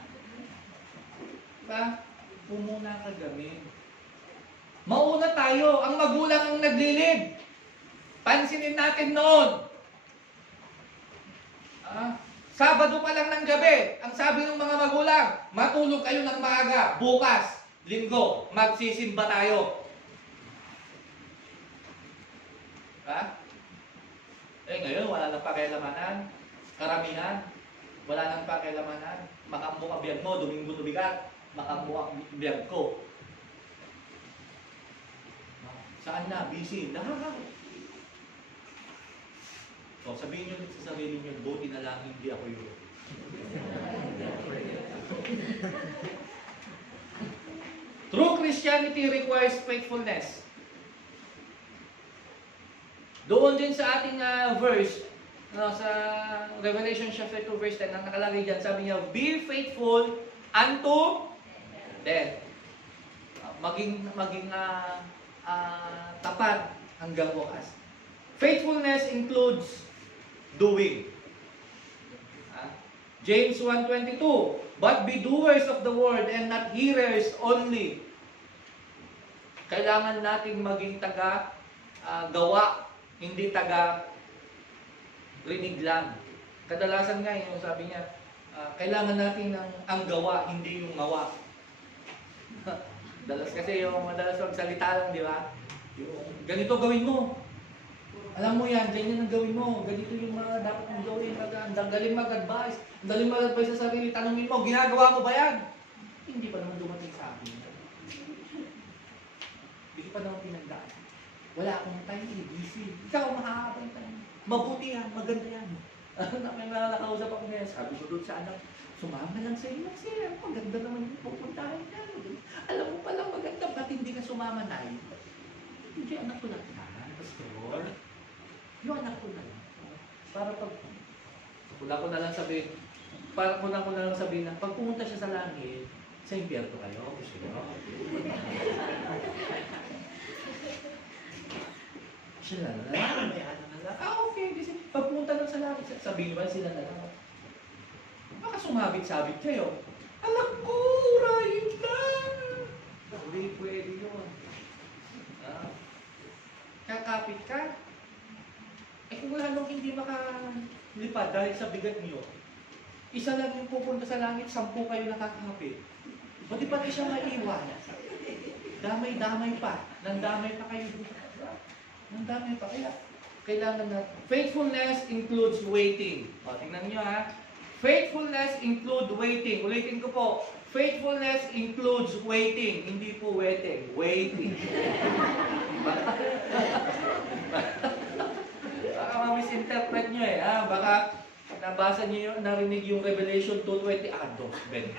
Diba? Umuna ka gamin. Mauna tayo, ang magulang ang naglilid. Pansinin natin noon. Sabado pa lang ng gabi, ang sabi ng mga magulang, matulog kayo ng maaga, bukas, linggo, magsisimba tayo. Ngayon, wala nang pakialamanan, karamihan, wala nang pakialamanan, makambo ka biyag mo, Domingo Tubigat, makambo ka biyag ko. Saan na? Busy. So, sabihin nyo sa sarili nyo, buti na lang hindi ako yun. True Christianity requires faithfulness. Doon din sa ating verse, No, sa Revelation chapter 2 verse 10, ang nakalagay dyan, sabi niya, be faithful unto death. Maging tapat hanggang wakas. Faithfulness includes doing. James 1:22, but be doers of the word and not hearers only. Kailangan nating maging gawa, hindi rinig lang. Kadalasan nga yung sabi niya, kailangan natin ang gawa, hindi yung mawa. Madalas magsalita lang, di ba? Yung, ganito gawin mo. Alam mo yan, ganyan ang gawin mo. Ganito yung mga dapat mong gawin. Ang galing mag-advise. Ang galing mag-advise sa sarili. Tanungin mo, ginagawa mo ba yan? Hindi pa naman dumating sa akin. Hindi pa naman pinagdaan. Wala akong time, busy. Ikaw, mahahabang time. Mabuti yan, maganda yan. May mga nakausap ako ngayon. Sabi ko doon sa anak, sumama lang sa iyo. Kasi maganda naman yung pupuntahan ka. Alam mo palang maganda, ba't hindi ka sumama na yun? Hindi, anak ko lang yan, pastor. Yung anak ko na lang. Para pag ko na lang sabihin na pag pumunta siya sa langit, sa impyerno kayo. Gusto nyo? Siya na lang. May ano na lang. Okay. Pag pumunta lang sa langit, sabihin ba sila na lang? Baka sumabit-sabit kayo. Alam ko, urahin lang. Hindi pwede yun. Kakapit ka. Kung wala nung hindi makalipad dahil sa bigat niyo, isa lang yung pupunta sa langit, 10 kayo nakakapit. Pwede pati siya maiwan. Damay-damay pa. Nandamay pa kayo. Nandamay pa. Kaya, kailangan natin. Faithfulness includes waiting. O, tingnan niyo ha. Faithfulness includes waiting. Ulitin ko po. Faithfulness includes waiting. Hindi po waiting. Waiting. Baka ma-misinterpret nyo eh. Baka nabasa nyo narinig yung Revelation 2:20. Dos, ben.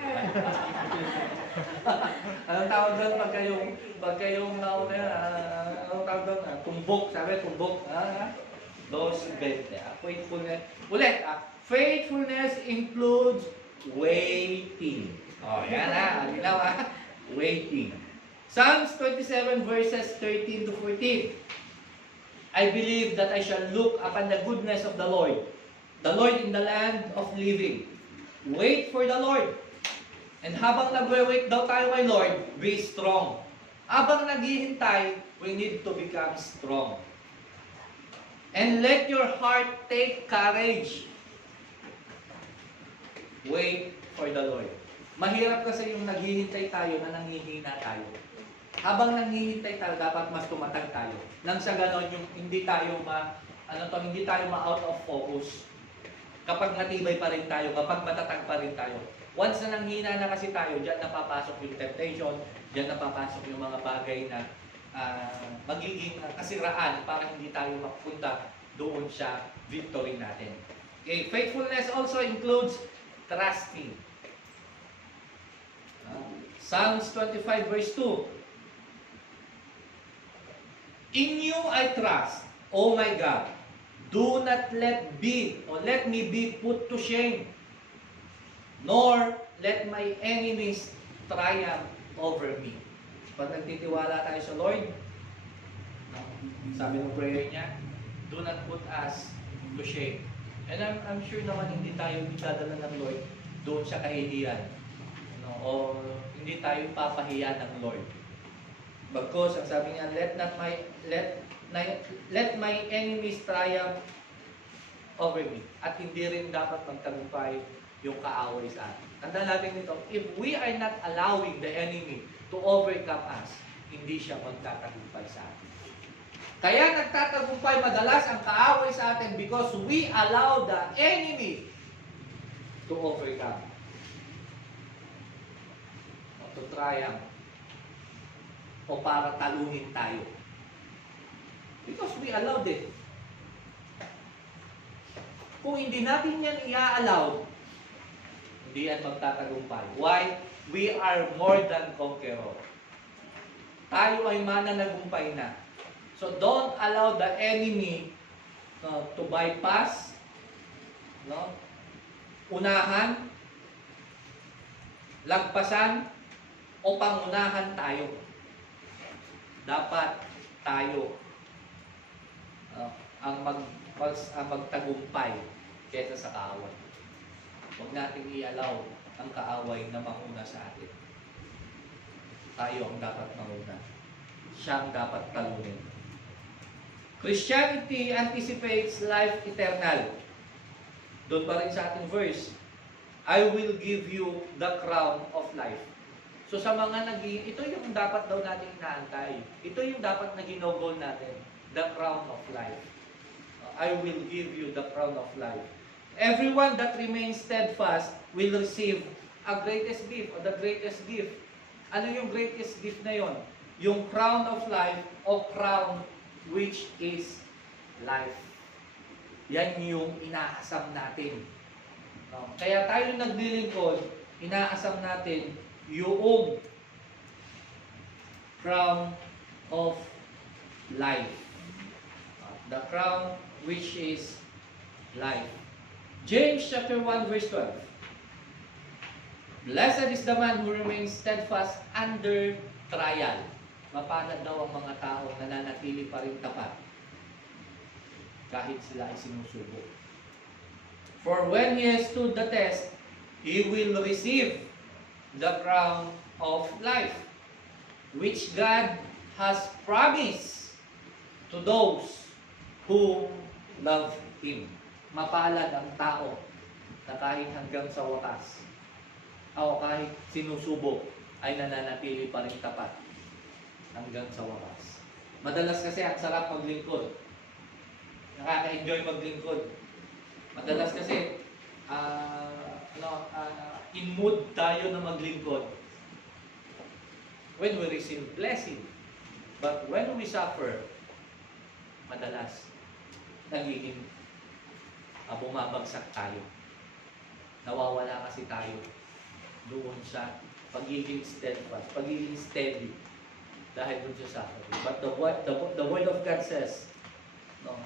Anong tawag doon pag kayong nauna yan? Anong tawag doon? Tumbok. Sabi, tumbok. Dos, ben. Faithfulness. Ulit. Faithfulness includes waiting. Yan Linaw Waiting. Psalms 27 verses 13 to 14. I believe that I shall look upon the goodness of the Lord in the land of living. Wait for the Lord. And habang nagwe-wait daw tayo kay Lord, be strong. Habang naghihintay, we need to become strong. And let your heart take courage. Wait for the Lord. Mahirap kasi yung naghihintay tayo na nanghihina tayo. Habang nanghihintay tayo, dapat mas tumatag tayo. Nang sa ganon, yung hindi tayo ma-out of focus. Kapag matibay pa rin tayo, kapag matatag pa rin tayo. Once na nanghina na kasi tayo, diyan napapasok yung temptation, diyan napapasok yung mga bagay na magiging kasiraan para hindi tayo mapunta doon sa victory natin. Okay, faithfulness also includes trusting. Psalms 25 verse 2. In you I trust, O my God. Do not let me be put to shame, nor let my enemies triumph over me. Pag nagtitiwala tayo sa Lord, sabi ng prayer niya, do not put us to shame. And I'm sure naman hindi tayo dadala ng Lord doon sa kahihiyan. O hindi tayo papahiya ng Lord. Because ang sabi niya, let my enemies triumph over me. At hindi rin dapat magtagumpay yung kaaway sa atin. Tandaan natin nito, if we are not allowing the enemy to overcome us, hindi siya magtatagumpay sa atin. Kaya nagtatagumpay madalas ang kaaway sa atin because we allow the enemy to overcome. O to triumph. O para talunin tayo. Because we allowed it. Kung hindi natin yan i-allow, hindi yan magtatagumpay. Why? We are more than conqueror. Tayo ay mananagumpay na. So don't allow the enemy to bypass No? Unahan, lagpasan, o pangunahan tayo. Dapat tayo ang magtagumpay kaysa sa kaaway. Huwag nating i-allow ang kaaway na mauna sa atin. Tayo ang dapat mauna. Siya ang dapat talunin. Christianity anticipates life eternal. Doon pa rin sa ating verse, I will give you the crown of life. So sa mga ito yung dapat daw natin inaantay. Ito yung dapat na ginogol natin. The crown of life. I will give you the crown of life. Everyone that remains steadfast will receive a greatest gift, or the greatest gift. Ano yung greatest gift na yon? Yung crown of life, o crown which is life. Yan yung inaasam natin. No? Kaya tayo naglilingkod, inaasam natin yung crown of life. The crown which is life. James chapter 1 verse 12. Blessed is the man who remains steadfast under trial. Mapalad daw ang mga taong nananatili pa rin tapat kahit sila ay sinusubok. For when he has stood the test, he will receive the crown of life, which God has promised to those who love Him. Mapalad ang tao na kahit hanggang sa wakas, o kahit sinusubok, ay nananatili pa rin tapat hanggang sa wakas. Madalas kasi ang sarap maglingkod. Nakaka-enjoy maglingkod. Madalas kasi in mood tayo na maglingkod when we receive blessing. But when we suffer, madalas nagiging bumabagsak tayo. Nawawala kasi tayo doon sa pagiging steadfast, pagiging steady dahil doon sa suffering. But the word of God says, no,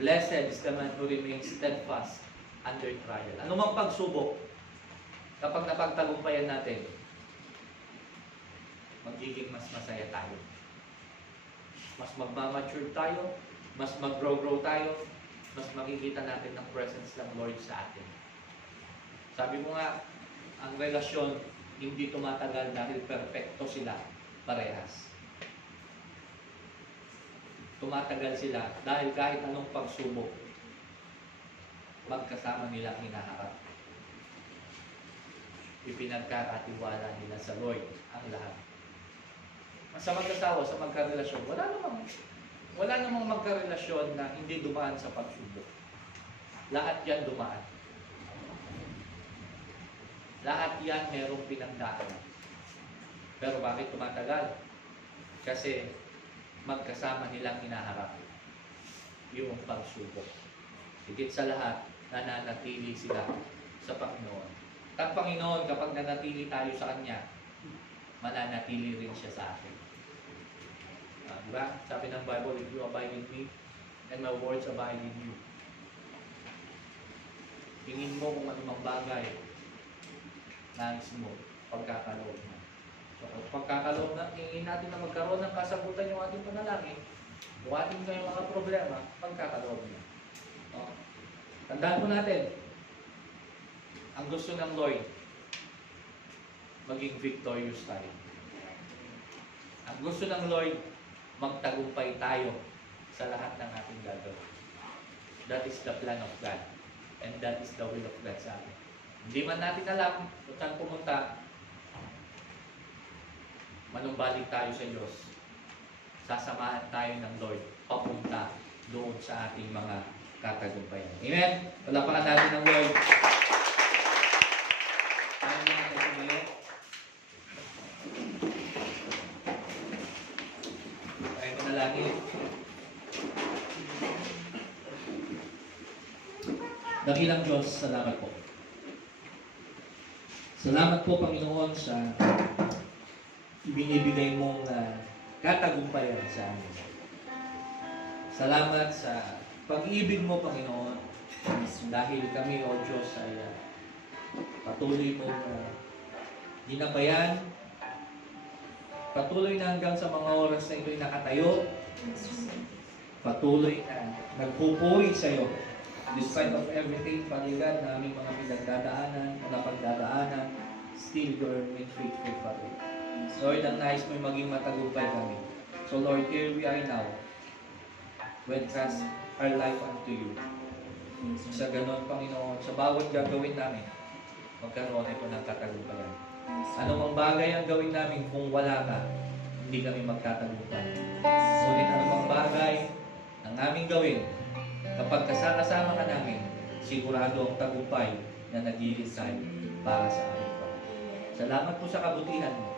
blessed is the man who remains steadfast under trial. Ano mang pagsubok, kapag napagtagumpayan natin, magiging mas masaya tayo. Mas magmamature tayo, mas mag-grow tayo, mas makikita natin ng presence ng Lord sa atin. Sabi mo nga, ang relasyon hindi tumatagal dahil perfecto sila parehas. Tumatagal sila dahil kahit anong pagsubok, magkasama nila hinaharap. Ipinagkakatiwala nila sa Lord ang lahat. Sa mag-asawa, sa magkarelasyon, wala namang magkarelasyon na hindi dumaan sa pagsubok. Lahat yan dumaan. Lahat yan merong pinagdaanan. Pero bakit tumatagal? Kasi magkasama nilang hinaharap yung pagsubok. Higit sa lahat, nananatili sila sa Panginoon. At Panginoon, kapag nanatili tayo sa Kanya, mananatili rin siya sa atin. Diba? Sabi ng Bible, if you abide in me, and my words abide in you. Tingin mo kung anumang bagay, nais mo, pagkakaloob mo. So, pagkakaloob na, hingin natin na magkaroon ng kasagutan yung ating panalangin, yung ating mga problema, pagkakaloob mo. No? Tandaan po natin, ang gusto ng Lord, maging victorious tayo. Ang gusto ng Lord, magtagumpay tayo sa lahat ng ating gagawin. That is the plan of God. And that is the will of God sa atin. Hindi man natin alam kung saan pumunta, manumbalik tayo sa Diyos. Sasamahan tayo ng Lord papunta doon sa ating mga katagumpayan. Amen? Palapakan natin ng Lord. Tayo na natin tumayo. Tayo manalangin. Dakilang Diyos, salamat po. Salamat po, Panginoon, sa ibinibigay mong katagumpayan sa amin. Salamat sa pag-ibig mo, Panginoon, Dahil kami, O Diyos, ay patuloy mo na ginabayan, patuloy na hanggang sa mga oras na ito'y nakatayo, patuloy na nagpupuri sa iyo. Despite of everything, Father God, na aming mga pinagdadaanan, mga pagdadaanan, still you remain faithful, Father. Lord, ang nais mo'y maging matagumpay kami. So Lord, here we are now. We trust our life unto you. Sa ganon, Panginoon, sa bawat gagawin namin, magkaroon ito ng katagumpayan. Ano mang bagay ang gawin namin kung wala ka, hindi kami magtatagumpay. Ngunit ano mang bagay ang aming gawin, kapag kasama ka namin, sigurado ang tagumpay na naghihintay para sa amin. Salamat po sa kabutihan mo.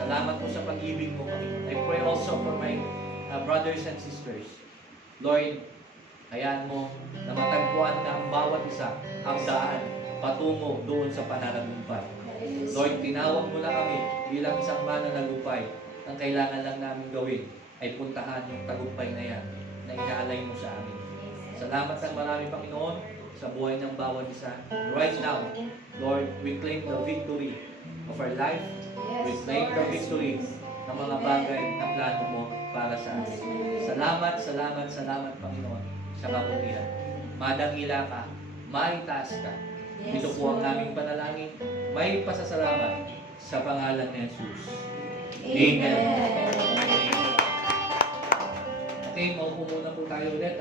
Salamat po sa pag-ibig mo, Panginoon. I pray also for my brothers and sisters. Lord, hayaan mo na matagpuan na ang bawat isa ang daan patungo doon sa pananagumpay. Lord, tinawag mo na kami bilang isang mananagumpay. Ang kailangan lang namin gawin ay puntahan yung tagumpay na yan na inaalay mo sa amin. Salamat ng marami, Panginoon, sa buhay ng bawat isa. Right now, Lord, we claim the victory of our life. We claim the victory ng mga bagay na plano mo para sa amin. Salamat, salamat, salamat, Panginoon, sa kabutihan. Madangila ka, maitaas ka. Ito po ang aming panalangin. May pasasalamat sa pangalan ni Jesus. Amen. Okay, maupo muna po tayo ulit.